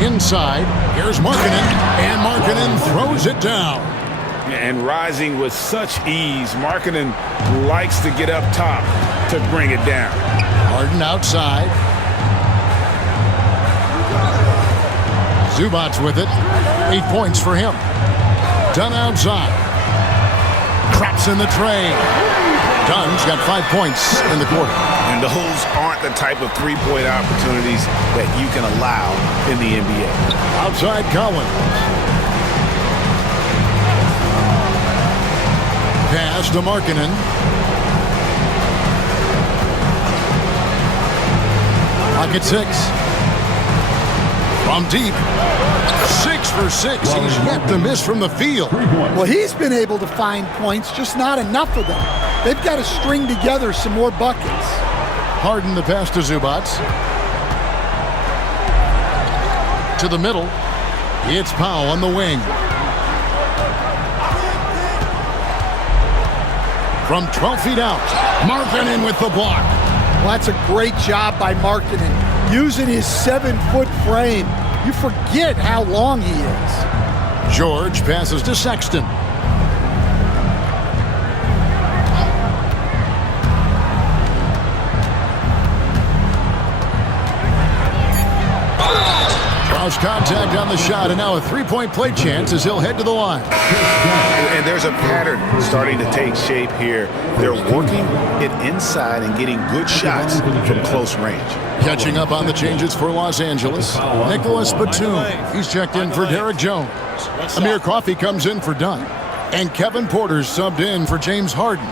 Inside, here's Markkanen. And Markkanen throws it down. And rising with such ease, Markkanen likes to get up top to bring it down. Harden outside. Zubac's with it. 8 points for him. Dunn outside. Traps in the tray. Dunn's got 5 points in the quarter. And those aren't the type of three-point opportunities that you can allow in the NBA. Outside Collins. Pass to Markkanen. Pocket 6. From deep. 6 for 6. He's yet to miss from the field. Well, he's been able to find points, just not enough of them. They've got to string together some more buckets. Harden the pass to Zubac. To the middle. It's Powell on the wing. From 12 feet out. Markkanen with the block. Well, that's a great job by Markkanen. Using his 7-foot frame. You forget how long he is. George passes to Sexton. Draws contact on the shot, and now a three-point play chance as he'll head to the line. And there's a pattern starting to take shape here. They're working it inside and getting good shots from close range. Catching up on the changes for Los Angeles, Nicholas Batum. He's checked in for Derek Jones. Amir Coffey comes in for Dunn. And Kevin Porter's subbed in for James Harden.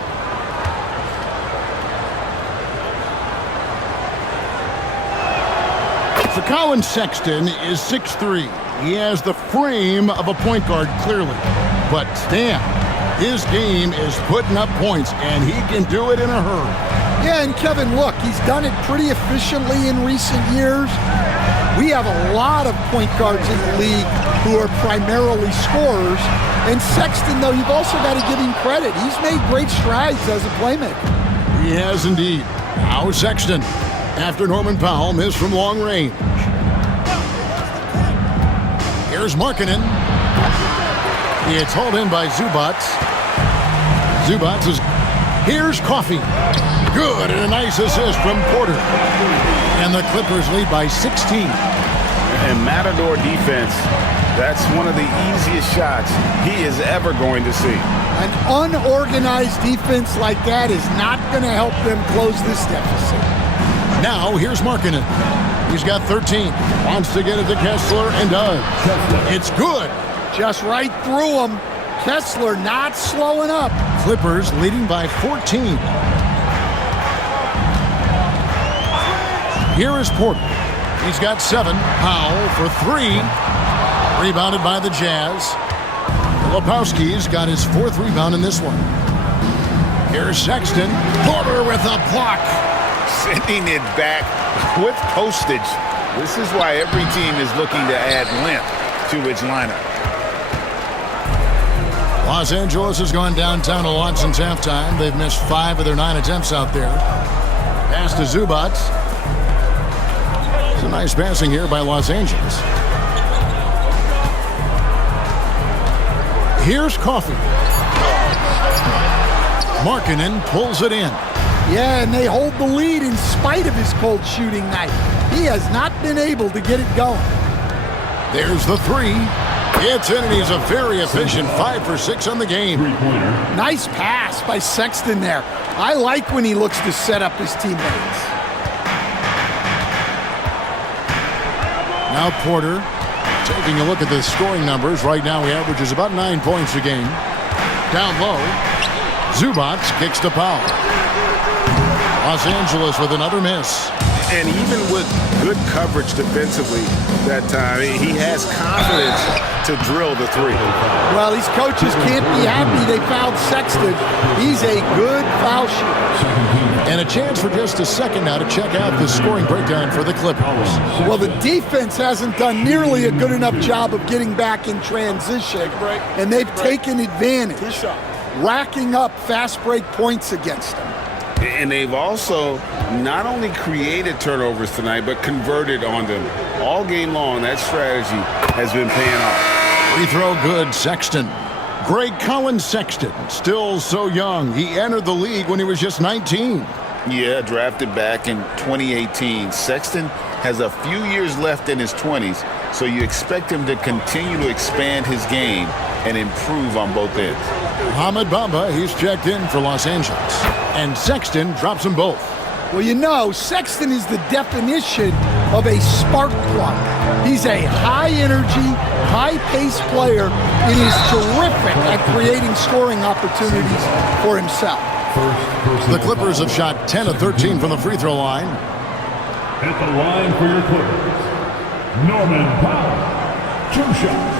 For Colin Sexton is 6'3". He has the frame of a point guard, clearly. But damn, his game is putting up points, and he can do it in a hurry. Yeah, and Kevin, look, he's done it pretty efficiently in recent years. We have a lot of point guards in the league who are primarily scorers. And Sexton, though, you've also got to give him credit. He's made great strides as a playmaker. He has indeed. Now Sexton, after Norman Powell missed from long range. Here's Markkanen. It's hauled in by Zubac. Zubac is... Here's Coffey. Good, and a nice assist from Porter. And the Clippers lead by 16. And Matador defense, that's one of the easiest shots he is ever going to see. An unorganized defense like that is not going to help them close this deficit. Now, here's Markkanen. He's got 13. Wants to get it to Kessler and does. It's good. Just right through him. Kessler not slowing up. Clippers leading by 14. Here is Porter. He's got 7. Powell for 3. Rebounded by the Jazz. Lepowski's got his 4th rebound in this one. Here's Sexton. Porter with a block. Sending it back with postage. This is why every team is looking to add length to its lineup. Los Angeles has gone downtown a lot since halftime. They've missed 5 of their 9 attempts out there. Pass to Zubac. It's a nice passing here by Los Angeles. Here's Coffey. Markkanen pulls it in. Yeah, and they hold the lead in spite of his cold shooting night. He has not been able to get it going. There's the 3. It's in, and he's a very efficient 5 for 6 on the game. Nice pass by Sexton there. I like when he looks to set up his teammates. Now Porter, taking a look at the scoring numbers. Right now he averages about 9 points a game. Down low. Zubac kicks to Powell. Los Angeles with another miss. And even with good coverage defensively that time, he has confidence to drill the three. Well, these coaches can't be happy they fouled Sexton. He's a good foul shooter. And a chance for just a second now to check out the scoring breakdown for the Clippers. Well, the defense hasn't done nearly a good enough job of getting back in transition, and they've taken advantage, racking up fast break points against them. And they've also not only created turnovers tonight, but converted on them. All game long, that strategy has been paying off. Free throw good, Sexton. Greg Collins Sexton, still so young. He entered the league when he was just 19. Yeah, drafted back in 2018. Sexton has a few years left in his 20s, so you expect him to continue to expand his game and improve on both ends. Mohamed Bamba, he's checked in for Los Angeles. And Sexton drops them both. Well, you know, Sexton is the definition of a spark plug. He's a high-energy, high-paced player and is terrific at creating scoring opportunities for himself. The Clippers have shot 10 of 13 from the free throw line. At the line for your Clippers, Norman Powell, 2 shots.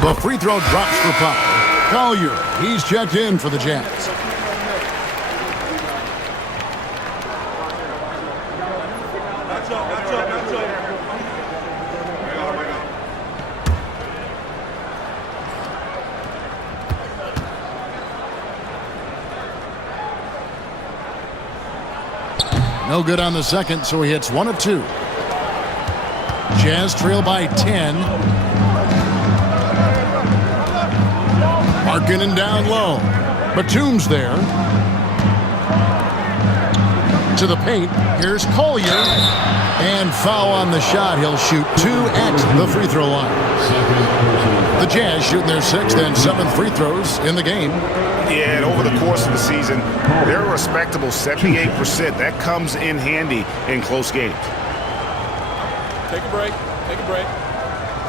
The free throw drops for Powell. Collier, he's checked in for the Jazz. No good on the second, so he hits 1 of 2. Jazz trail by 10. Markkanen down low. Batum's there. To the paint. Here's Collier. And foul on the shot. He'll shoot 2 at the free throw line. The Jazz shooting their 6th and 7th free throws in the game. Yeah, and over the course of the season, they're a respectable 78%. That comes in handy in close games. Take a break. Take a break.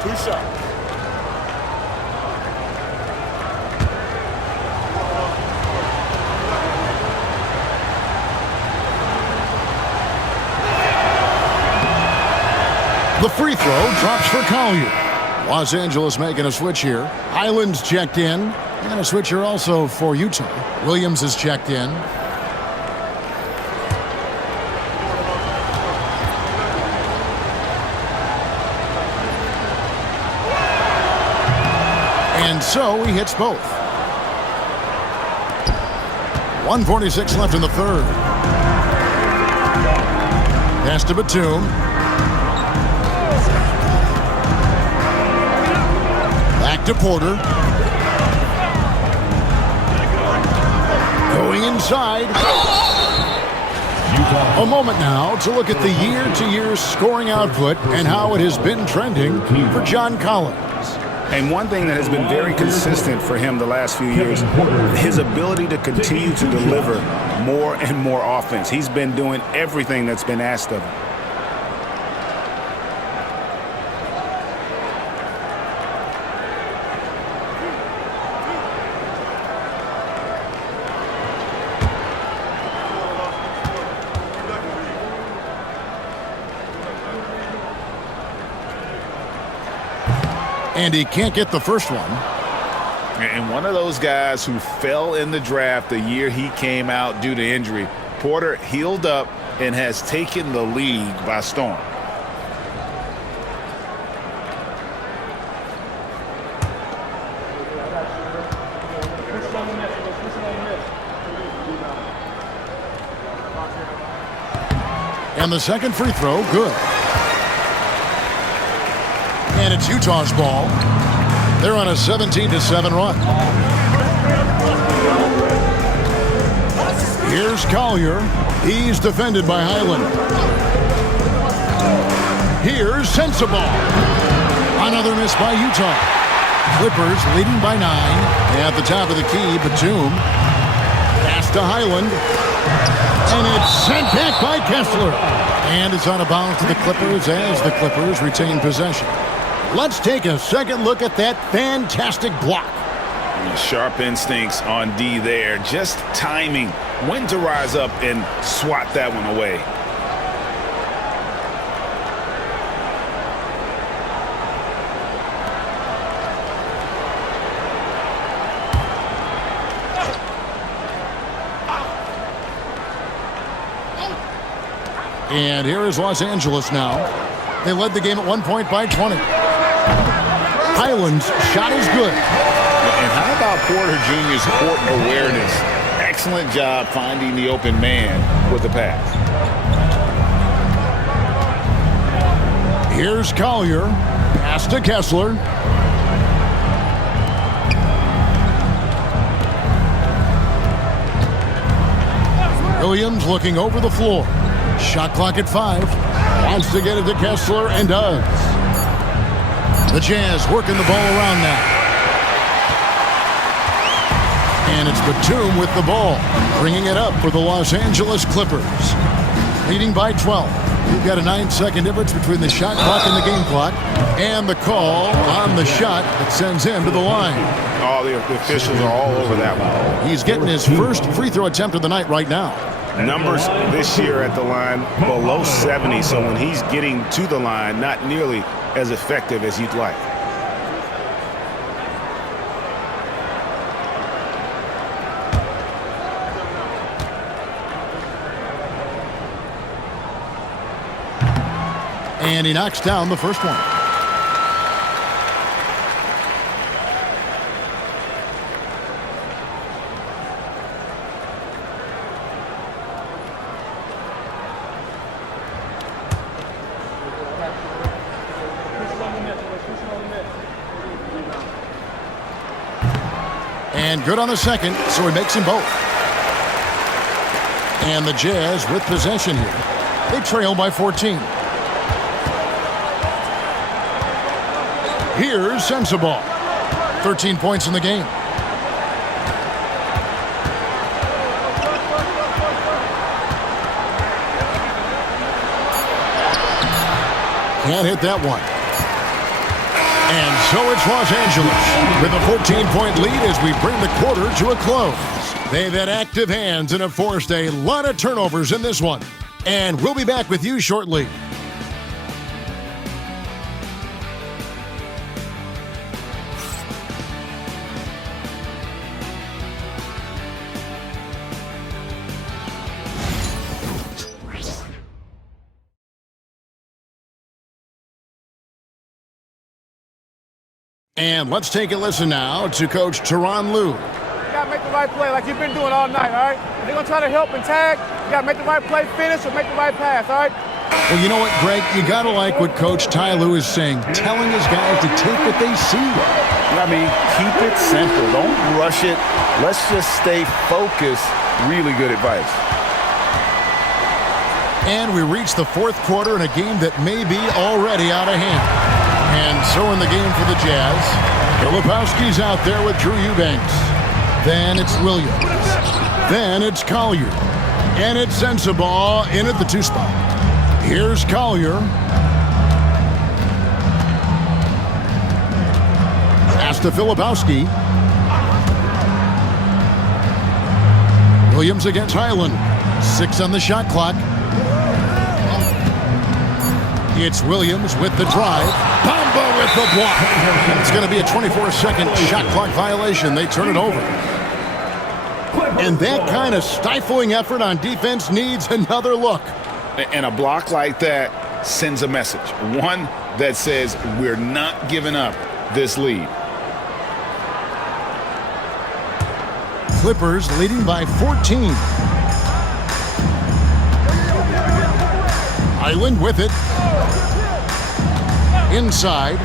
2 shots. The free throw drops for Collier. Los Angeles making a switch here. Highland's checked in. And a switch here also for Utah. Williams is checked in. And so he hits both. 1:46 left in the third. Pass to Batum. Back to Porter. Going inside. A moment now to look at the year-to-year scoring output and how it has been trending for John Collins. And one thing that has been very consistent for him the last few years, his ability to continue to deliver more and more offense. He's been doing everything that's been asked of him. And he can't get the first one. And one of those guys who fell in the draft the year he came out due to injury. Porter healed up and has taken the league by storm. And the second free throw, good. And it's Utah's ball. They're on a 17-7 run. Here's Collier. He's defended by Highland. Here's Sensabaugh. Another miss by Utah. Clippers leading by 9. At the top of the key, Batum. Pass to Highland. And it's sent back by Kessler. And it's out of bounds to the Clippers as the Clippers retain possession. Let's take a second look at that fantastic block. Sharp instincts on D there. Just timing when to rise up and swat that one away. And here is Los Angeles now. They led the game at 1 point by 20. Highland's shot is good. And how about Porter Jr.'s court awareness? Excellent job finding the open man with the pass. Here's Collier. Pass to Kessler. Williams looking over the floor. Shot clock at 5. Wants to get it to Kessler and does. The Jazz working the ball around now. And it's Batum with the ball, bringing it up for the Los Angeles Clippers. Leading by 12. We've got a 9-second difference between the shot clock and the game clock. And the call on the shot that sends him to the line. All the officials are all over that one. He's getting his first free throw attempt of the night right now. Numbers this year at the line below 70, so when he's getting to the line, not nearly as effective as you'd like. And he knocks down the first one. And good on the second, so he makes them both. And the Jazz with possession here. They trail by 14. Here's Sensabaugh. 13 points in the game. Can't hit that one. And so it's Los Angeles with a 14-point lead as we bring the quarter to a close. They've had active hands and have forced a lot of turnovers in this one. And we'll be back with you shortly. And let's take a listen now to Coach Tyronn Lue. You got to make the right play like you've been doing all night, all right? If they're going to try to help and tag, you got to make the right play, finish, or make the right pass, all right? Well, you know what, Greg? You got to like what Coach Ty Lue is saying, telling his guys to take what they see. I mean, keep it simple. Don't rush it. Let's just stay focused. Really good advice. And we reach the fourth quarter in a game that may be already out of hand. And so in the game for the Jazz, Filipowski's out there with Drew Eubanks. Then it's Williams. Then it's Collier. And it's Sensabaugh in at the 2 spot. Here's Collier. Pass to Filipowski. Williams against Highland. 6 on the shot clock. It's Williams with the drive. Bamba with the block. It's going to be a 24-second shot clock violation. They turn it over. And that kind of stifling effort on defense needs another look. And a block like that sends a message. One that says we're not giving up this lead. Clippers leading by 14. Highland with it. Inside.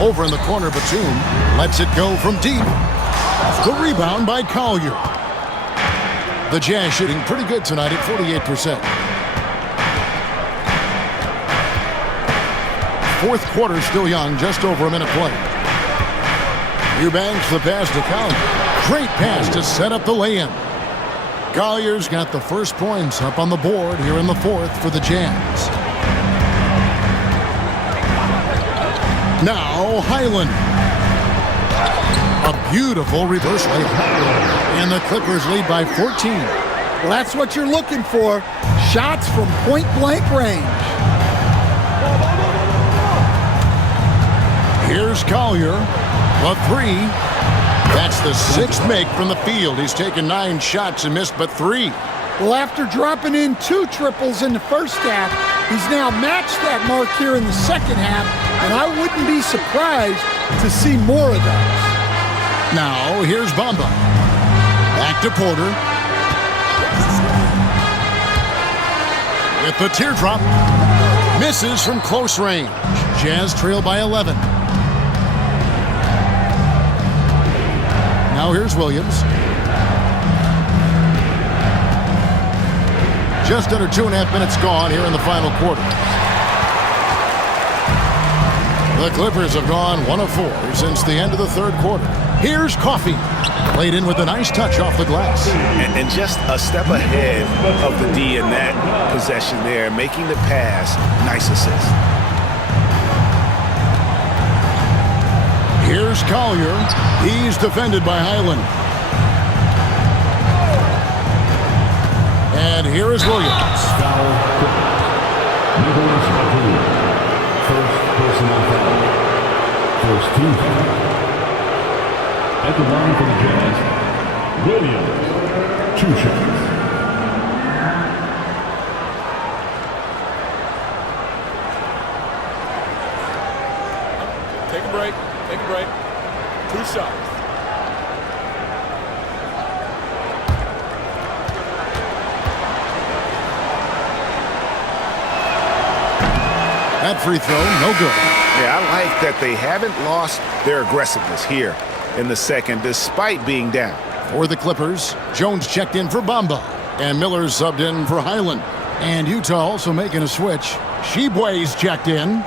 Over in the corner, Batum lets it go from deep. The rebound by Collier. The Jazz shooting pretty good tonight at 48%. fourth quarter still young, just over a minute play. Eubanks the pass to Collier. Great pass to set up the lay-in. Collier's got the first points up on the board here in the fourth for the Jazz. Now Highland. A beautiful reverse layup. And the Clippers lead by 14. Well, that's what you're looking for. Shots from point-blank range. Here's Collier. A three. That's the sixth make from the field. He's taken 9 shots and missed but 3. Well, after dropping in 2 triples in the first half, he's now matched that mark here in the second half, and I wouldn't be surprised to see more of those. Now, here's Bamba. Back to Porter. With the teardrop. Misses from close range. Jazz trail by 11. Now here's Williams. Just under 2.5 minutes gone here in the final quarter. The Clippers have gone 1 of 4 since the end of the third quarter. Here's Coffey. Played in with a nice touch off the glass. And just a step ahead of the D in that possession there, making the pass. Nice assist. Here's Collier. He's defended by Highland. And here is Williams. Foul. Nicholas McCool. First personal foul. First team foul. At the line for the Jazz, Williams. 2 shots. Take a break. Take a break. 2 shots. That free throw, no good. Yeah, I like that they haven't lost their aggressiveness here in the second, despite being down. For the Clippers, Jones checked in for Bamba, and Miller subbed in for Highland. And Utah also making a switch. Sheboy's checked in.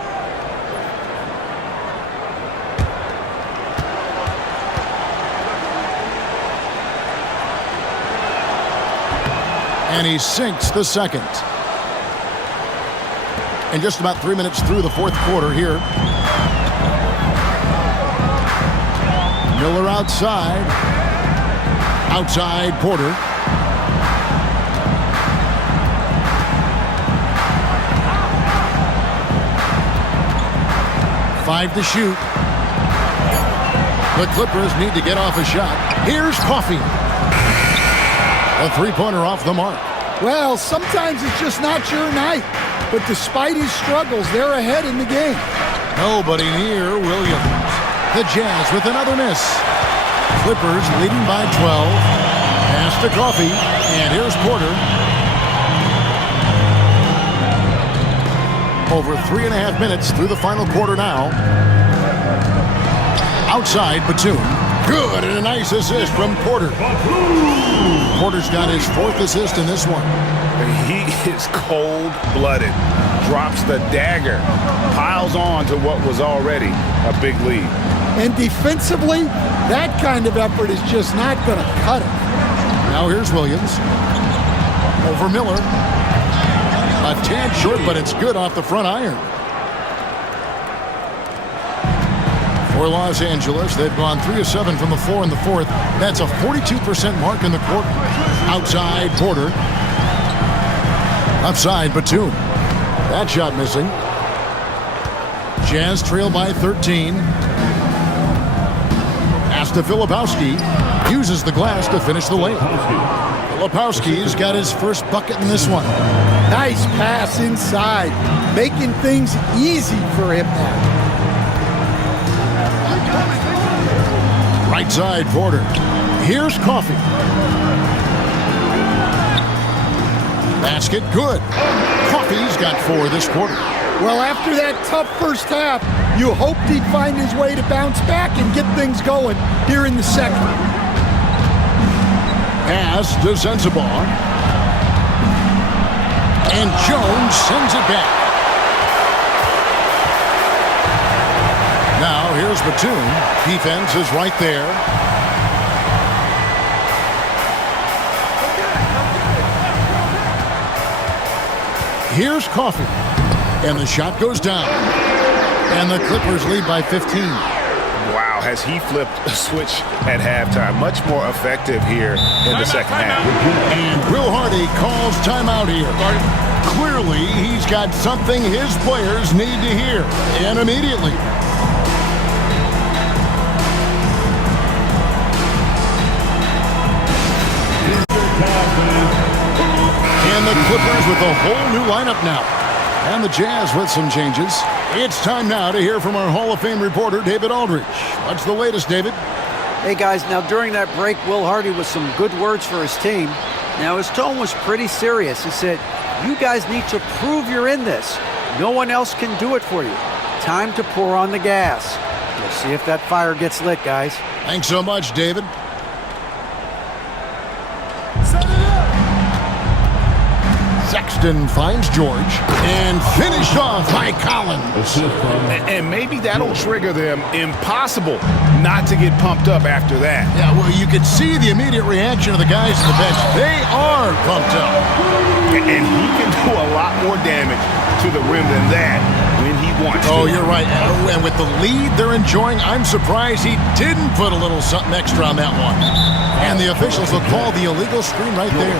And he sinks the second. And just about 3 minutes through the fourth quarter here. Miller outside. Outside Porter. Five to shoot. The Clippers need to get off a shot. Here's Coffey. A three-pointer off the mark. Well, sometimes it's just not your night. But despite his struggles, they're ahead in the game. Nobody near Williams. The Jazz with another miss. Clippers leading by 12. Pass to Coffey. And here's Porter. Over 3.5 minutes through the final quarter now. Outside Batum. Good, and a nice assist from Porter. Porter's got his 4th assist in this one. He is cold-blooded. Drops the dagger. Piles on to what was already a big lead. And defensively, that kind of effort is just not going to cut it. Now here's Williams. Over Miller. A tad short, but it's good off the front iron. For Los Angeles, they've gone 3 of 7 from the floor in the fourth. That's a 42% mark in the quarter. Outside Porter. Outside Batum. That shot missing. Jazz trail by 13. Pass to Filipowski. Uses the glass to finish the layup. Filipowski's got his first bucket in this one. Nice pass inside. Making things easy for him now. Right side Porter. Here's Coffey. Basket good. Coffey's got 4 this quarter. Well, after that tough first half, you hoped he'd find his way to bounce back and get things going here in the second. Pass to Sensabaugh. And Jones sends it back. here's Batum. Defense is right there. Here's Coffee. And the shot goes down. And the Clippers lead by 15. Wow, has he flipped a switch at halftime? Much more effective here in the second half. And Will Hardy calls timeout here. Clearly, he's got something his players need to hear. And immediately. And the Clippers with a whole new lineup now. And the Jazz with some changes. It's time now to hear from our Hall of Fame reporter, David Aldridge. What's the latest, David? Hey, guys, now during that break, Will Hardy with some good words for his team. Now, his tone was pretty serious. He said, you guys need to prove you're in this. No one else can do it for you. Time to pour on the gas. We'll see if that fire gets lit, guys. Thanks so much, David. Sexton finds George and finished off by Collins. And maybe that'll trigger them. Impossible not to get pumped up after that. Yeah, well, you could see the immediate reaction of the guys on the bench. They are pumped up. And he can do a lot more damage to the rim than that when he wants to. Oh, you're right. And with the lead they're enjoying, I'm surprised he didn't put a little something extra on that one. And the officials will call the illegal screen right there.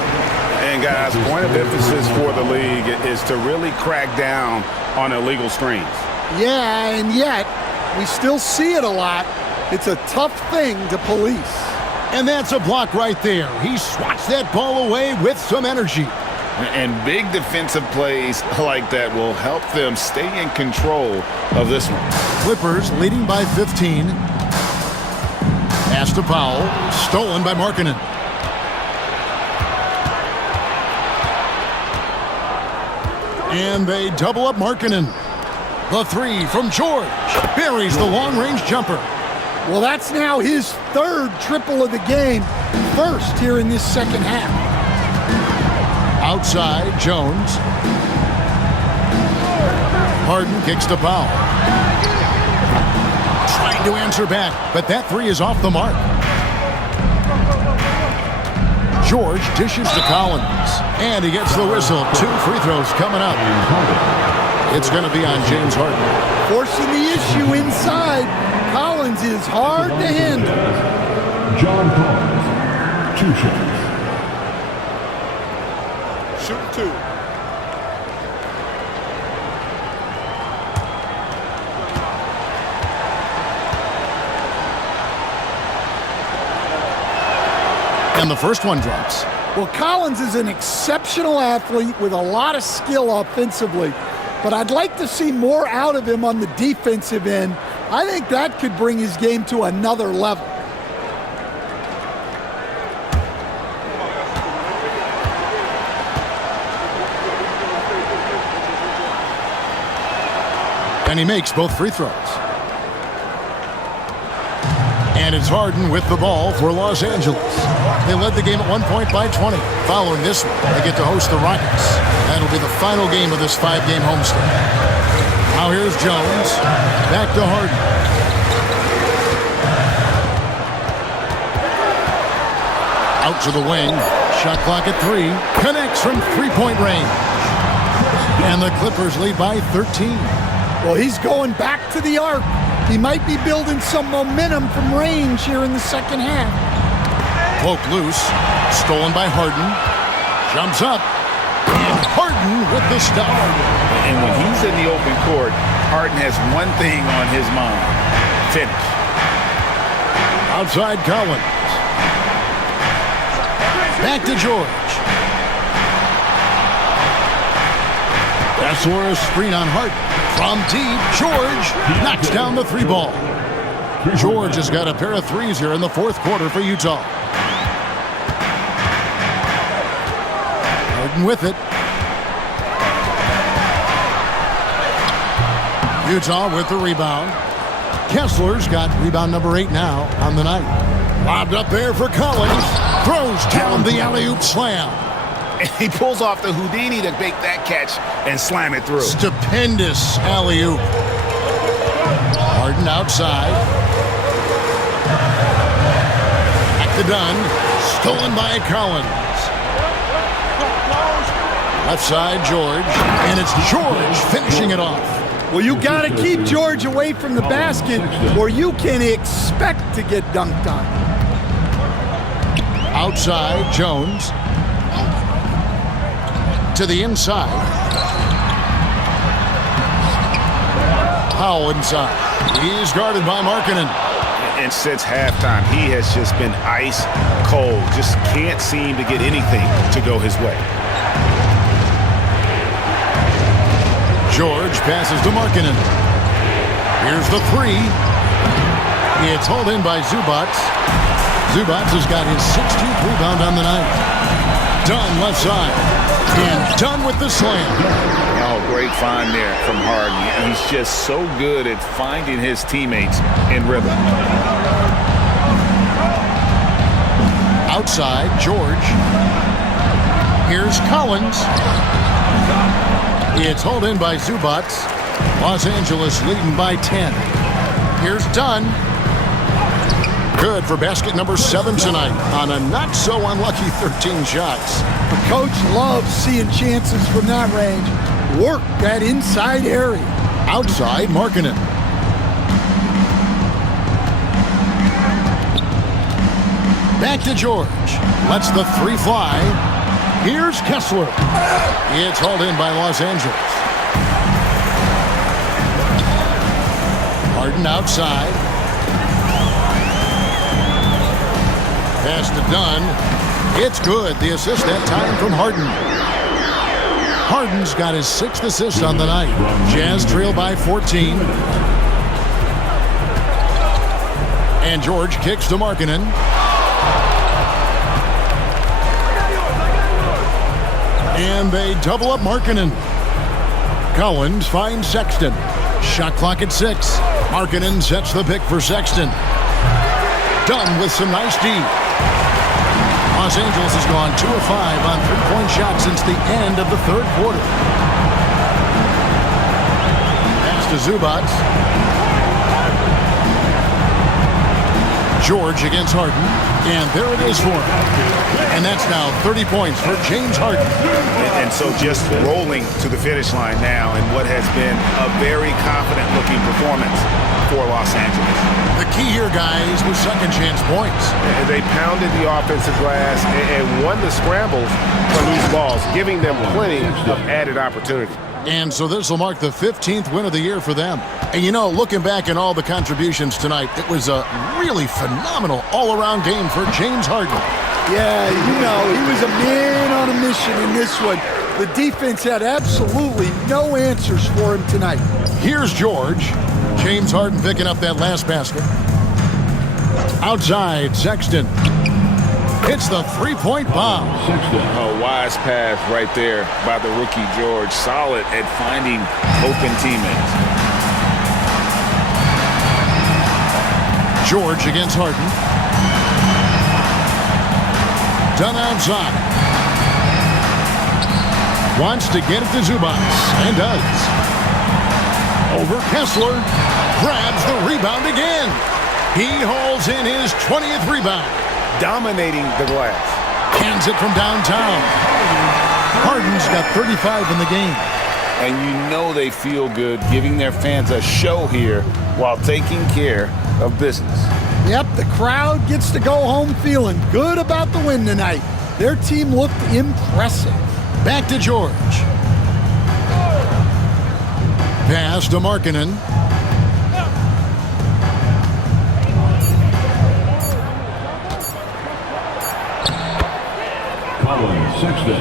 And guys, point of emphasis for the league is to really crack down on illegal screens. Yeah, and yet we still see it a lot. It's a tough thing to police. And that's a block right there. He swats that ball away with some energy. And big defensive plays like that will help them stay in control of this one. Clippers leading by 15. Pass to Powell. Stolen by Markkanen. And they double up Markkanen. The three from George. Buries the long-range jumper. Well, that's now his third triple of the game. First here in this second half. Outside, Jones. Harden kicks to Powell. Trying to answer back, but that three is off the mark. George dishes to Collins, and he gets the whistle. 2 free throws coming up. It's going to be on James Harden. Forcing the issue inside. Collins is hard to handle. John Collins, 2 shots. Shoot 2. And the first one drops. Well, Collins is an exceptional athlete with a lot of skill offensively, but I'd like to see more out of him on the defensive end. I think that could bring his game to another level. And he makes both free throws. And it's Harden with the ball for Los Angeles. They led the game at one point by 20. Following this one, they get to host the Rockets. That'll be the final game of this 5-game homestand. Now here's Jones. Back to Harden. Out to the wing. Shot clock at 3. Connects from three-point range. And the Clippers lead by 13. Well, he's going back to the arc. He might be building some momentum from range here in the second half. Poke loose. Stolen by Harden. Jumps up. And Harden with the stuff. And when he's in the open court, Harden has one thing on his mind. Finish. Outside Collins. Back to George. That's where a screen on Harden. From deep, George knocks down the 3 ball. George has got a pair of threes here in the 4th quarter for Utah. Harden with it. Utah with the rebound. Kessler's got rebound number 8 now on the night. Lobbed up there for Collins. Throws down the alley-oop slam. And he pulls off the Houdini to make that catch and slam it through. Stupendous alley-oop. Harden outside. Back to Dunn. Stolen by Collins. Left side, George. And it's George finishing it off. Well, you got to keep George away from the basket or you can expect to get dunked on. Outside, Jones. To the inside. Powell inside. He's guarded by Markkanen. And since halftime, he has just been ice cold. Just can't seem to get anything to go his way. George passes to Markkanen. Here's the three. It's hauled in by Zubac. Zubac has got his 16th rebound on the night. Dunn left side. And Dunn with the slam. Oh, great find there from Harden. He's just so good at finding his teammates in rhythm. Outside, George. Here's Collins. It's hauled in by Zubac. Los Angeles leading by 10. Here's Dunn. Good for basket number 7 tonight on a not-so-unlucky 13 shots. The coach loves seeing chances from that range. Work that inside area. Outside, Markkanen. Back to George. Lets the three fly. Here's Kessler. It's hauled in by Los Angeles. Harden outside. Pass to Dunn. It's good. The assist that time from Harden. Harden's got his 6th assist on the night. Jazz trail by 14. And George kicks to Markkanen. And they double up Markkanen. Collins finds Sexton. Shot clock at 6. Markkanen sets the pick for Sexton. Dunn with some nice D. Los Angeles has gone 2 of 5 on three-point shots since the end of the third quarter. Pass to Zubac. George against Harden. And there it is for him. And that's now 30 points for James Harden. And so just rolling to the finish line now in what has been a very confident-looking performance for Los Angeles. The key here, guys, was second chance points. They pounded the offensive glass and won the scrambles for loose balls, giving them plenty of added opportunity. And so this will mark the 15th win of the year for them. And you know, looking back at all the contributions tonight, it was a really phenomenal all-around game for James Harden. Yeah, you know, he was a man on a mission in this one. The defense had absolutely no answers for him tonight. Here's George. James Harden picking up that last basket. Outside, Sexton. It's the three-point bomb. A wise pass right there by the rookie George. Solid at finding open teammates. George against Harden. Dunn outside. Wants to get it to Zubac, and does. Over Kessler. Grabs the rebound again. He hauls in his 20th rebound. Dominating the glass. Hands it from downtown. Harden's got 35 in the game. And you know they feel good giving their fans a show here while taking care of business. Yep, the crowd gets to go home feeling good about the win tonight. Their team looked impressive. Back to George. Pass to Markkanen. Sexton.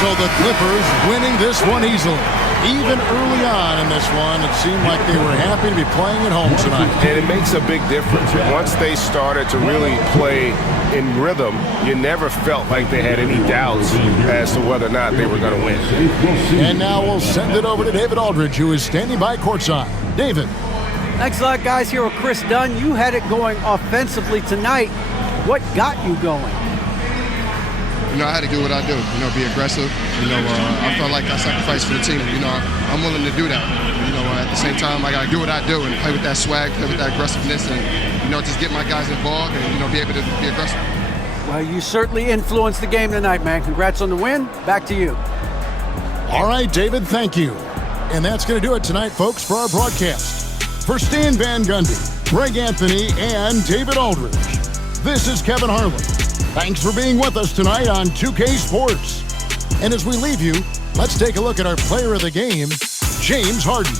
So the Clippers winning this one easily. Even early on in this one, it seemed like they were happy to be playing at home tonight. And it makes a big difference. Once they started to really play in rhythm, you never felt like they had any doubts as to whether or not they were going to win. And now we'll send it over to David Aldridge, who is standing by courtside. David. Thanks a lot, guys. Here with Chris Dunn. You had it going offensively tonight. What got you going? I had to do what I do, be aggressive. I felt like I sacrificed for the team. I'm willing to do that. At the same time, I got to do what I do and play with that swag, play with that aggressiveness, and, just get my guys involved and, be able to be aggressive. Well, you certainly influenced the game tonight, man. Congrats on the win. Back to you. All right, David, thank you. And that's going to do it tonight, folks, for our broadcast. For Stan Van Gundy, Greg Anthony, and David Aldridge, this is Kevin Harlan. Thanks for being with us tonight on 2K Sports. And as we leave you, let's take a look at our player of the game, James Harden.